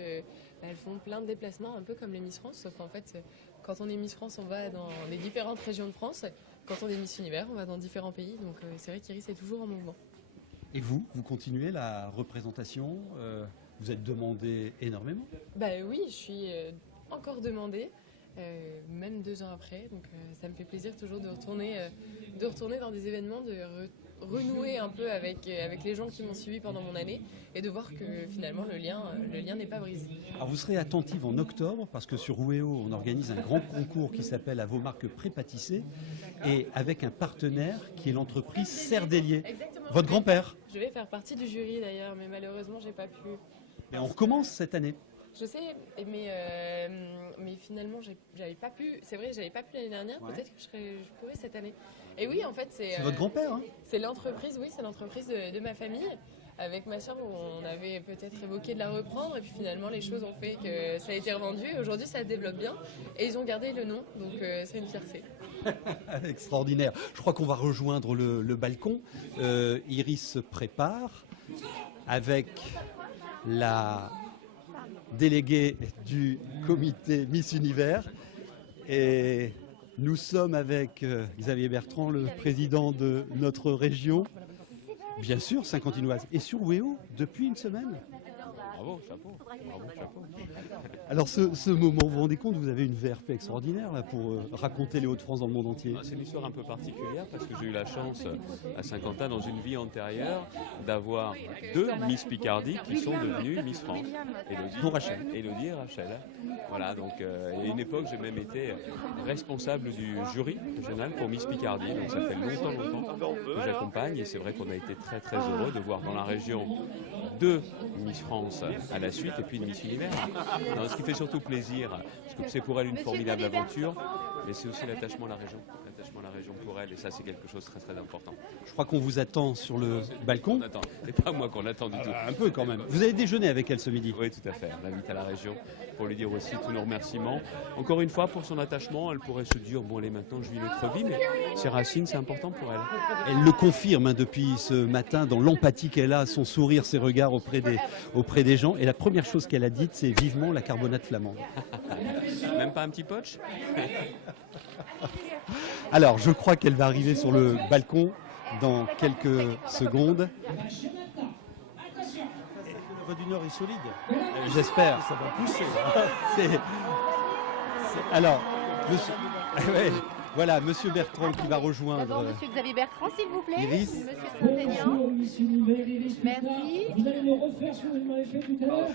elles font plein de déplacements un peu comme les Miss France, sauf qu'en fait quand on est Miss France on va dans les différentes régions de France, quand on est Miss Univers on va dans différents pays, donc c'est vrai qu'Iris est toujours en mouvement. Et vous continuez la représentation? Vous êtes demandé énormément? Bah oui, je suis encore demandée. Même 2 ans après, donc ça me fait plaisir toujours de retourner dans des événements, de renouer un peu avec les gens qui m'ont suivi pendant mon année et de voir que finalement le lien n'est pas brisé. Alors vous serez attentive en octobre parce que sur WEO on organise un grand concours qui s'appelle À vos marques prépâtissées et avec un partenaire qui est l'entreprise Serre d'Hélier. Votre grand-père. Je vais faire partie du jury d'ailleurs, mais malheureusement j'ai pas pu. Et on recommence cette année. Je sais, mais finalement, j'avais pas pu. C'est vrai, j'avais pas pu l'année dernière. Ouais. Peut-être que je pourrais cette année. Et oui, en fait, c'est votre grand-père, hein? C'est l'entreprise, oui, c'est l'entreprise de ma famille. Avec ma soeur, on avait peut-être évoqué de la reprendre, et puis finalement, les choses ont fait que ça a été revendu. Et aujourd'hui, ça se développe bien, et ils ont gardé le nom, donc c'est une fierté. Extraordinaire. Je crois qu'on va rejoindre le balcon. Iris se prépare avec la délégué du comité Miss Univers et nous sommes avec Xavier Bertrand, le président de notre région, bien sûr Saint-Quentinoise, et sur WEO depuis une semaine. Bravo, chapeau. Bravo, chapeau. Alors ce moment, vous vous rendez compte, vous avez une VRP extraordinaire là, pour raconter les Hauts-de-France dans le monde entier. C'est une histoire un peu particulière parce que j'ai eu la chance à Saint-Quentin, dans une vie antérieure, d'avoir 2 Miss Picardie qui sont devenues Miss France. Élodie et Rachel. Voilà, donc à une époque, j'ai même été responsable du jury régional pour Miss Picardie. Donc ça fait longtemps que j'accompagne et c'est vrai qu'on a été très heureux de voir dans la région 2 Miss France à la suite et puis une Miss Univers. Non, ce qui fait surtout plaisir, parce que c'est pour elle une formidable aventure, mais c'est aussi l'attachement à la région. L'attachement à la région pour elle, et ça c'est quelque chose de très important. Je crois qu'on vous attend sur le balcon. C'est pas moi qu'on attend du tout. Un peu quand même. Vous avez déjeuné avec elle ce midi? Oui, tout à fait. On l'invite à la région pour lui dire aussi tous nos remerciements. Encore une fois, pour son attachement, elle pourrait se dire, bon allez, maintenant je vis notre vie, mais ses racines, c'est important pour elle. Elle le confirme hein, depuis ce matin, dans l'empathie qu'elle a, son sourire, ses regards auprès des gens. Et la première chose qu'elle a dite, c'est vivement la carbonate flamande. Même pas un petit potch? Alors, je crois qu'elle va arriver sur le balcon dans quelques secondes. La Voix du Nord est solide. J'espère. Ça va pousser. Alors, monsieur... ouais, voilà, monsieur Bertrand qui va rejoindre. D'abord, monsieur Xavier Bertrand, s'il vous plaît. Iris. Monsieur Saint-Aignan. Merci. Vous allez le refaire ce que vous m'avez fait tout à l'heure.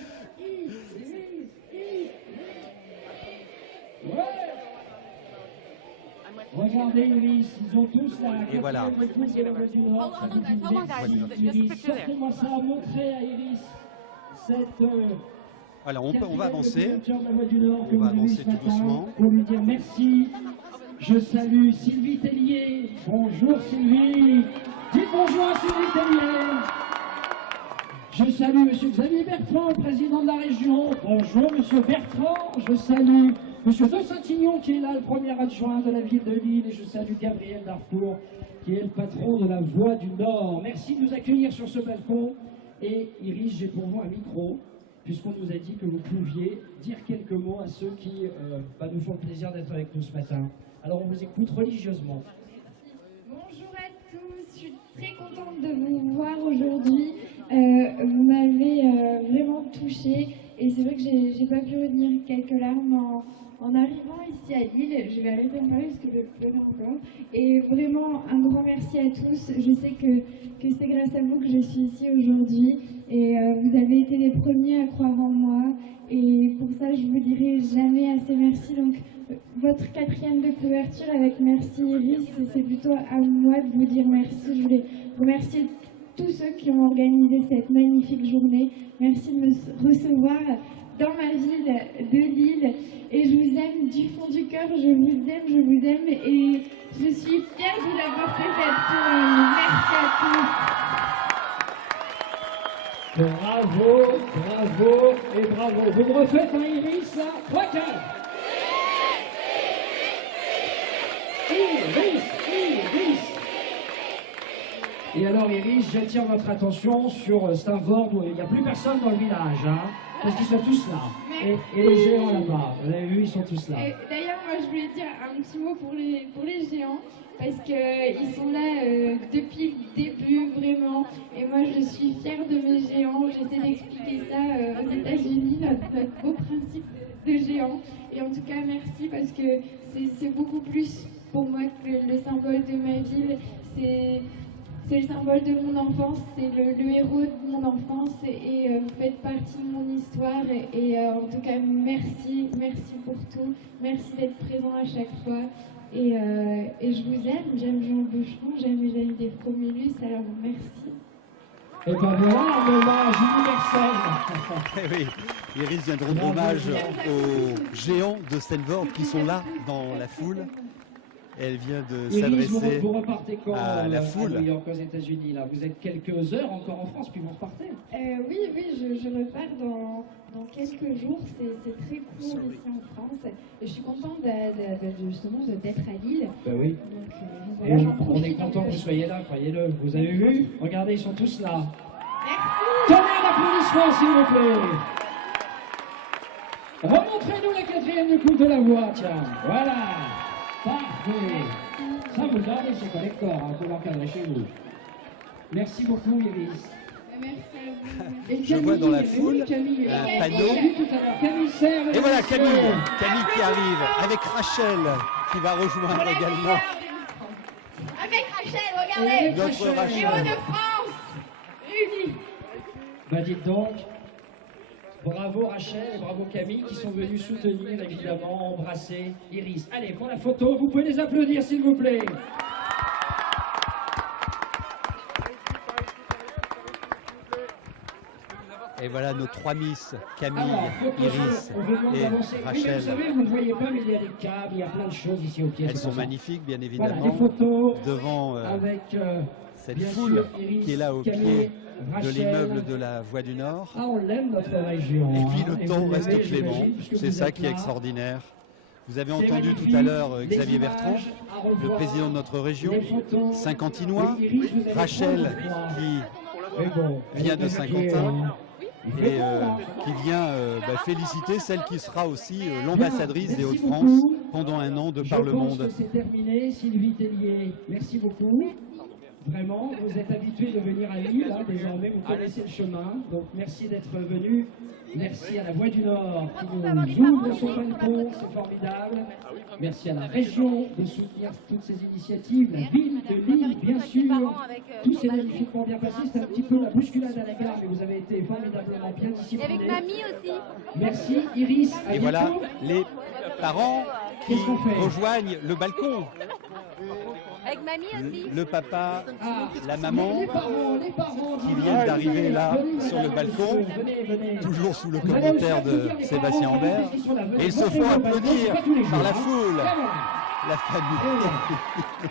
Ouais. Regardez Iris, ils ont tous la Et voilà. Sortez-moi ça, montrez à Iris cette... Voilà, on va avancer. On va avancer tout doucement. Pour lui dire merci. Je salue Sylvie Tellier. Bonjour Sylvie. Dites bonjour à Sylvie Tellier. Je salue monsieur Xavier Bertrand, président de la région. Bonjour monsieur Bertrand. Je salue monsieur De Saint-Ignon qui est là, le premier adjoint de la ville de Lille. Et je salue Gabriel Darfour qui est le patron de la Voix du Nord. Merci de nous accueillir sur ce balcon. Et Iris, j'ai pour vous un micro, puisqu'on nous a dit que vous pouviez dire quelques mots à ceux qui nous font le plaisir d'être avec nous ce matin. Alors on vous écoute religieusement. Bonjour à tous, je suis très contente de vous voir aujourd'hui. Vous m'avez vraiment touchée et c'est vrai que j'ai pas pu retenir quelques larmes en arrivant ici à Lille. Je vais arrêter de parler parce que je vais pleurer encore. Et vraiment un grand merci à tous. Je sais que c'est grâce à vous que je suis ici aujourd'hui et vous avez été les premiers à croire en moi et pour ça je vous dirai jamais assez merci. Donc votre 4e de couverture avec merci Iris, c'est plutôt à moi de vous dire merci. Je voulais remercier tous ceux qui ont organisé cette magnifique journée. Merci de me recevoir dans ma ville de Lille. Et je vous aime du fond du cœur, je vous aime et je suis fière de vous avoir fait cette tournée. Merci à tous. Bravo, bravo et bravo. Vous me refaites un Iris là? 3, 4. Iris. Et alors Iris, j'attire votre attention sur Stanford où il n'y a plus personne dans le village, hein, parce qu'ils sont tous là. Et les géants là-bas, vous avez vu, ils sont tous là. D'ailleurs, moi je voulais dire un petit mot pour les géants, parce qu'ils sont là depuis le début, vraiment. Et moi je suis fière de mes géants. J'essaie d'expliquer ça aux États-Unis, notre beau principe de géant. Et en tout cas, merci parce que c'est beaucoup plus pour moi que le symbole de ma ville. C'est le symbole de mon enfance, c'est le héros de mon enfance et vous faites partie de mon histoire et en tout cas merci pour tout, merci d'être présent à chaque fois et je vous aime, j'aime Jean Boucheron, j'aime Desfromélus, alors merci. Et ben voilà un hommage universel. Oui, Iris vient de rendre hommage aux géants de Stanford qui sont là dans la foule. Elle vient de s'adresser vous repartez quand à la foule. À New York, aux États-Unis là. Vous êtes quelques heures encore en France, puis vous repartez. Oui, je repars dans quelques jours. C'est très court ici en France. Et je suis contente justement d'être à Lille. Ben oui. Donc, voilà, on est content que vous soyez là, croyez-le. Vous avez vu? Regardez, ils sont tous là. Merci. Donnez un applaudissement, s'il vous plaît. Remontrez-nous la 4e du coup de la voix, tiens. Voilà. Parfait. Ça, vous gardez ce collector, hein, pour l'encadrer chez vous. Merci beaucoup, Iris. Je vois dans la foule un panneau. Et voilà Camille qui arrive avec Rachel qui va rejoindre également. Avec Rachel, regardez. Notre Rachel. Les Hauts-de-France unis. Bah dites donc, bravo Rachel et bravo Camille qui sont venus soutenir, évidemment, embrasser Iris. Allez, pour la photo, vous pouvez les applaudir s'il vous plaît. Et voilà nos 3 Miss, Camille, Iris et Rachel. Vous savez, vous ne voyez pas, mais il y a des câbles, il y a plein de choses ici au pied. Elles sont magnifiques, bien évidemment, voilà, des photos devant avec, cette foule Iris, qui est là au Camille, pied de Rachel. l'immeuble de la Voie du Nord. Ah, on l'aime notre région. Et puis hein. le temps vous reste l'aimez, clément, j'imagine, puisque c'est vous ça êtes qui est là. extraordinaire. Vous avez C'est entendu magnifique. tout à l'heure Les Xavier images Bertrand, à le revoir. président de notre région, Les photos. Saint-Quentinois, Oui, Iris, vous avez Rachel trois, je crois. qui Mais bon, vient de Saint-Quentin et et qui vient féliciter celle qui sera aussi l'ambassadrice des Hauts-de-France pendant un an de par le Je pense monde. que c'est terminé. Sylvie Tellier, merci beaucoup. Vraiment, vous êtes habitué de venir à Lille, hein, désormais vous connaissez le chemin. Donc merci d'être venu. Merci à la Voie du Nord qui nous ouvre son balcon, c'est formidable. Merci à la région de soutenir toutes ces initiatives, la ville de Lille, bien sûr. Tout s'est magnifiquement bien passé. C'est un petit peu la bousculade à la gare, mais vous avez été formidablement bien disciplinés. Avec mamie aussi. Merci Iris. À Et bientôt. voilà les parents qui Qu'est-ce qu'on fait rejoignent le balcon. Avec mamie aussi. Le papa, Ah, la maman les parents qui viennent d'arriver là sur le balcon, toujours sous le commentaire de Sébastien Ambert, et ils se font applaudir par la foule, la famille.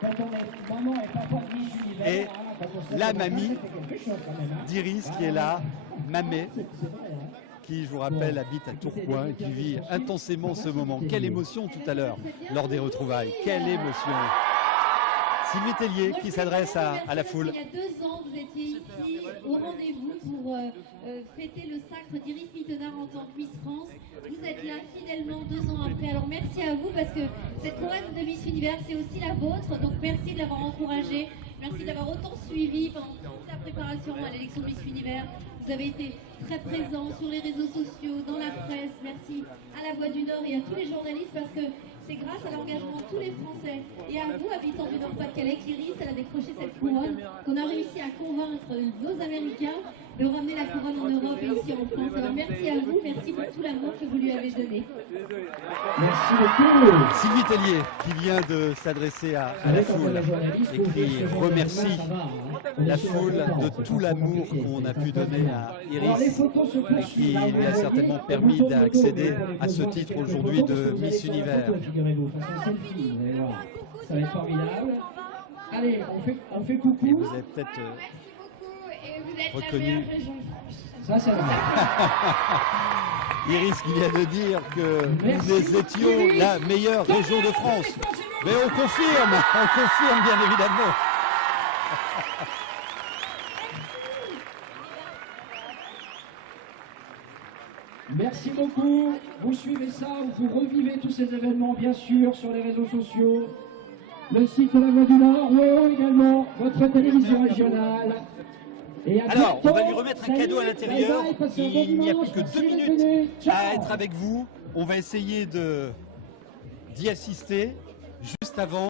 Quand on est maman et papa de Miss Univers, Et hein, quand on se la fait mamie c'est quelque chose quand même, hein. d'Iris qui est là, Mamé, qui, je vous rappelle, habite à Tourcoing et qui vit intensément ce moment. Quelle émotion tout à l'heure, lors des retrouvailles. Quelle émotion. Sylvie Tellier qui s'adresse à la foule. Il y a 2 ans, vous étiez ici au rendez-vous pour fêter le sacre d'Iris Mittenard en tant que Miss France. Vous êtes là fidèlement 2 ans après. Alors merci à vous parce que cette couronne de Miss Univers, c'est aussi la vôtre. Donc merci de l'avoir encouragée. Merci d'avoir autant suivi pendant toute la préparation à l'élection de Miss Univers. Vous avez été très présents sur les réseaux sociaux, dans la presse. Merci à la Voix du Nord et à tous les journalistes parce que c'est grâce à l'engagement de tous les Français et à vous, habitants du Nord-Pas-de-Calais, qu'Iris a décroché cette couronne, qu'on a réussi à convaincre nos Américains de ramener la couronne en Europe et ici en France. Alors merci à vous, merci pour tout l'amour que vous lui avez donné. Merci beaucoup. Sylvie Tellier qui vient de s'adresser à la foule et qui remercie la foule de tout l'amour qu'on a pu donner à Iris et qui lui a certainement permis d'accéder à ce titre aujourd'hui de Miss Univers. Figurez-vous, façon selfie, vous allez voir. Ça va être formidable. Allez, on fait coucou. Et vous avez peut-être Et vous êtes reconnu. la meilleure région de France. Ça, c'est vrai. Iris qui vient de dire que nous étions la meilleure région de France. Mais on confirme bien évidemment. Merci beaucoup. Vous suivez ça, vous revivez tous ces événements, bien sûr, sur les réseaux sociaux. Le site de la Voix du Nord, WEO également, votre télévision régionale. Et à Alors, on va bientôt. lui remettre un Salut, cadeau à l'intérieur. bye bye, passez un bon Il n'y a dimanche. plus que 2 Merci d'être minutes venus. Ciao. à être avec vous. On va essayer d'y assister juste avant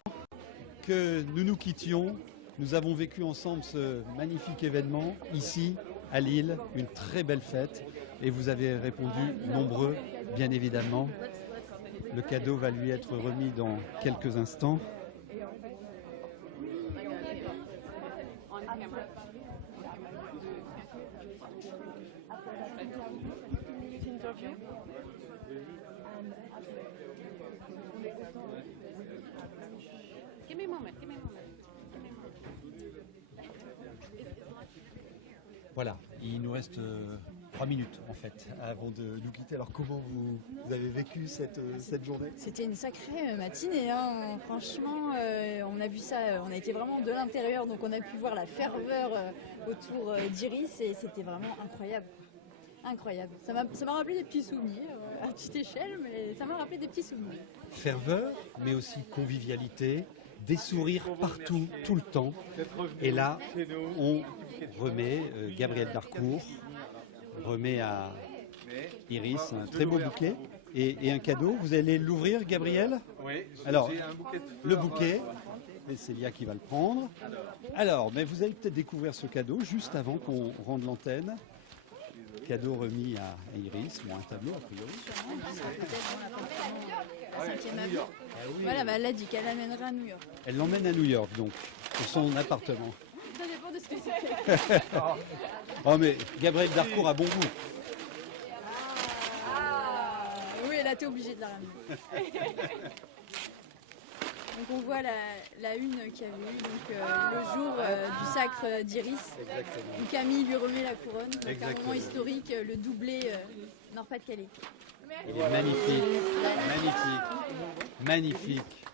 que nous nous quittions. Nous avons vécu ensemble ce magnifique événement ici à Lille, une très belle fête. Et vous avez répondu nombreux, bien évidemment. Le cadeau va lui être remis dans quelques instants. Give me a moment, give me a moment. Voilà, il nous reste 3 minutes en fait avant de nous quitter. Alors comment vous avez vécu cette journée? C'était une sacrée matinée, hein. Franchement, on a vu ça, on a été vraiment de l'intérieur, donc on a pu voir la ferveur autour d'Iris et c'était vraiment incroyable. Incroyable. Ça m'a rappelé des petits souvenirs, à petite échelle, mais ça m'a rappelé des petits souvenirs. Ferveur, mais aussi convivialité, des sourires partout, tout le temps. Et là, on remet Gabrielle Darcourt, remet à Iris un très beau bouquet et un cadeau. Vous allez l'ouvrir, Gabrielle? Oui. Alors, j'ai un bouquet de le fleurs. bouquet, et c'est Célia qui va le prendre. Alors, mais vous allez peut-être découvrir ce cadeau juste avant qu'on rende l'antenne. Cadeau remis à Iris, bon, un tableau a priori. La 5e avenue. Voilà, bah, elle a dit qu'elle l'amènera à New York. Elle l'emmène à New York, donc, pour son appartement. Ça dépend de ce que c'est. Oh, mais Gabrielle Darcourt a bon goût. Oui, elle a été obligée de la ramener. Donc on voit la une qu'il y avait eu le jour du sacre d'Iris. Exactement. Où Camille lui remet la couronne. Donc un Exactement. moment historique, le doublé Nord-Pas-de-Calais. Il est magnifique, magnifique, magnifique.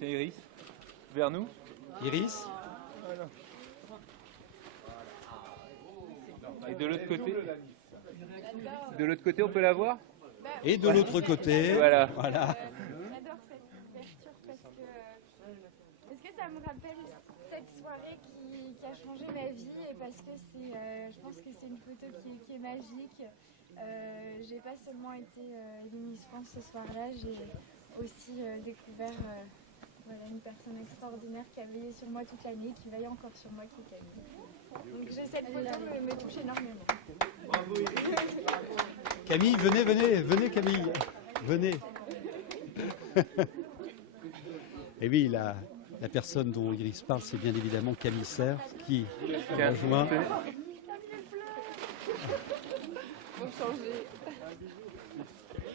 C'est Iris. Vers nous. Iris, Et de l'autre côté. De l'autre côté, on peut la voir. et de l'autre côté, Voilà. voilà. J'adore cette couverture parce que ça me rappelle cette soirée qui a changé ma vie et parce que je pense que c'est une photo qui est magique. J'ai pas seulement été Miss France ce soir-là, j'ai aussi découvert une personne extraordinaire qui a veillé sur moi toute l'année, qui veille encore sur moi, qui est Camille. Donc cette photo me touche énormément. Camille, venez Camille, venez. Et oui, la personne dont Iris parle, c'est bien évidemment Camille Serre qui rejoint. Faut changer.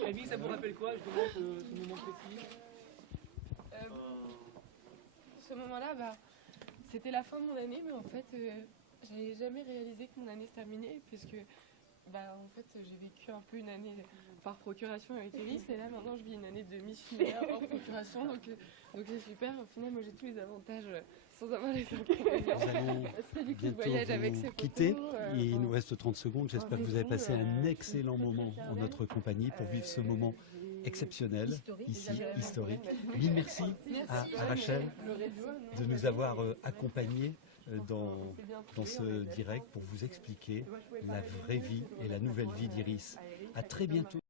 Camille, ça vous rappelle quoi justement ce moment précis? Ce moment-là, c'était la fin de mon année, mais en fait, j'avais jamais réalisé que mon année se terminait, puisque en fait, j'ai vécu un peu une année par procuration avec Iris, et là maintenant je vis une année de Miss Univers hors procuration, donc c'est super. Au final, moi j'ai tous les avantages sans avoir les inconvénients. Nous allons Parce que du coup, le bientôt voyage avec ses vous photos, quitter. Il nous reste 30 secondes. J'espère que vous avez passé un rendez-vous, excellent moment en notre compagnie pour vivre ce moment exceptionnel, ici, historique. Mille merci à Rachel de nous avoir accompagnés dans ce direct pour vous expliquer la vraie vie et la nouvelle vie d'Iris. À très bientôt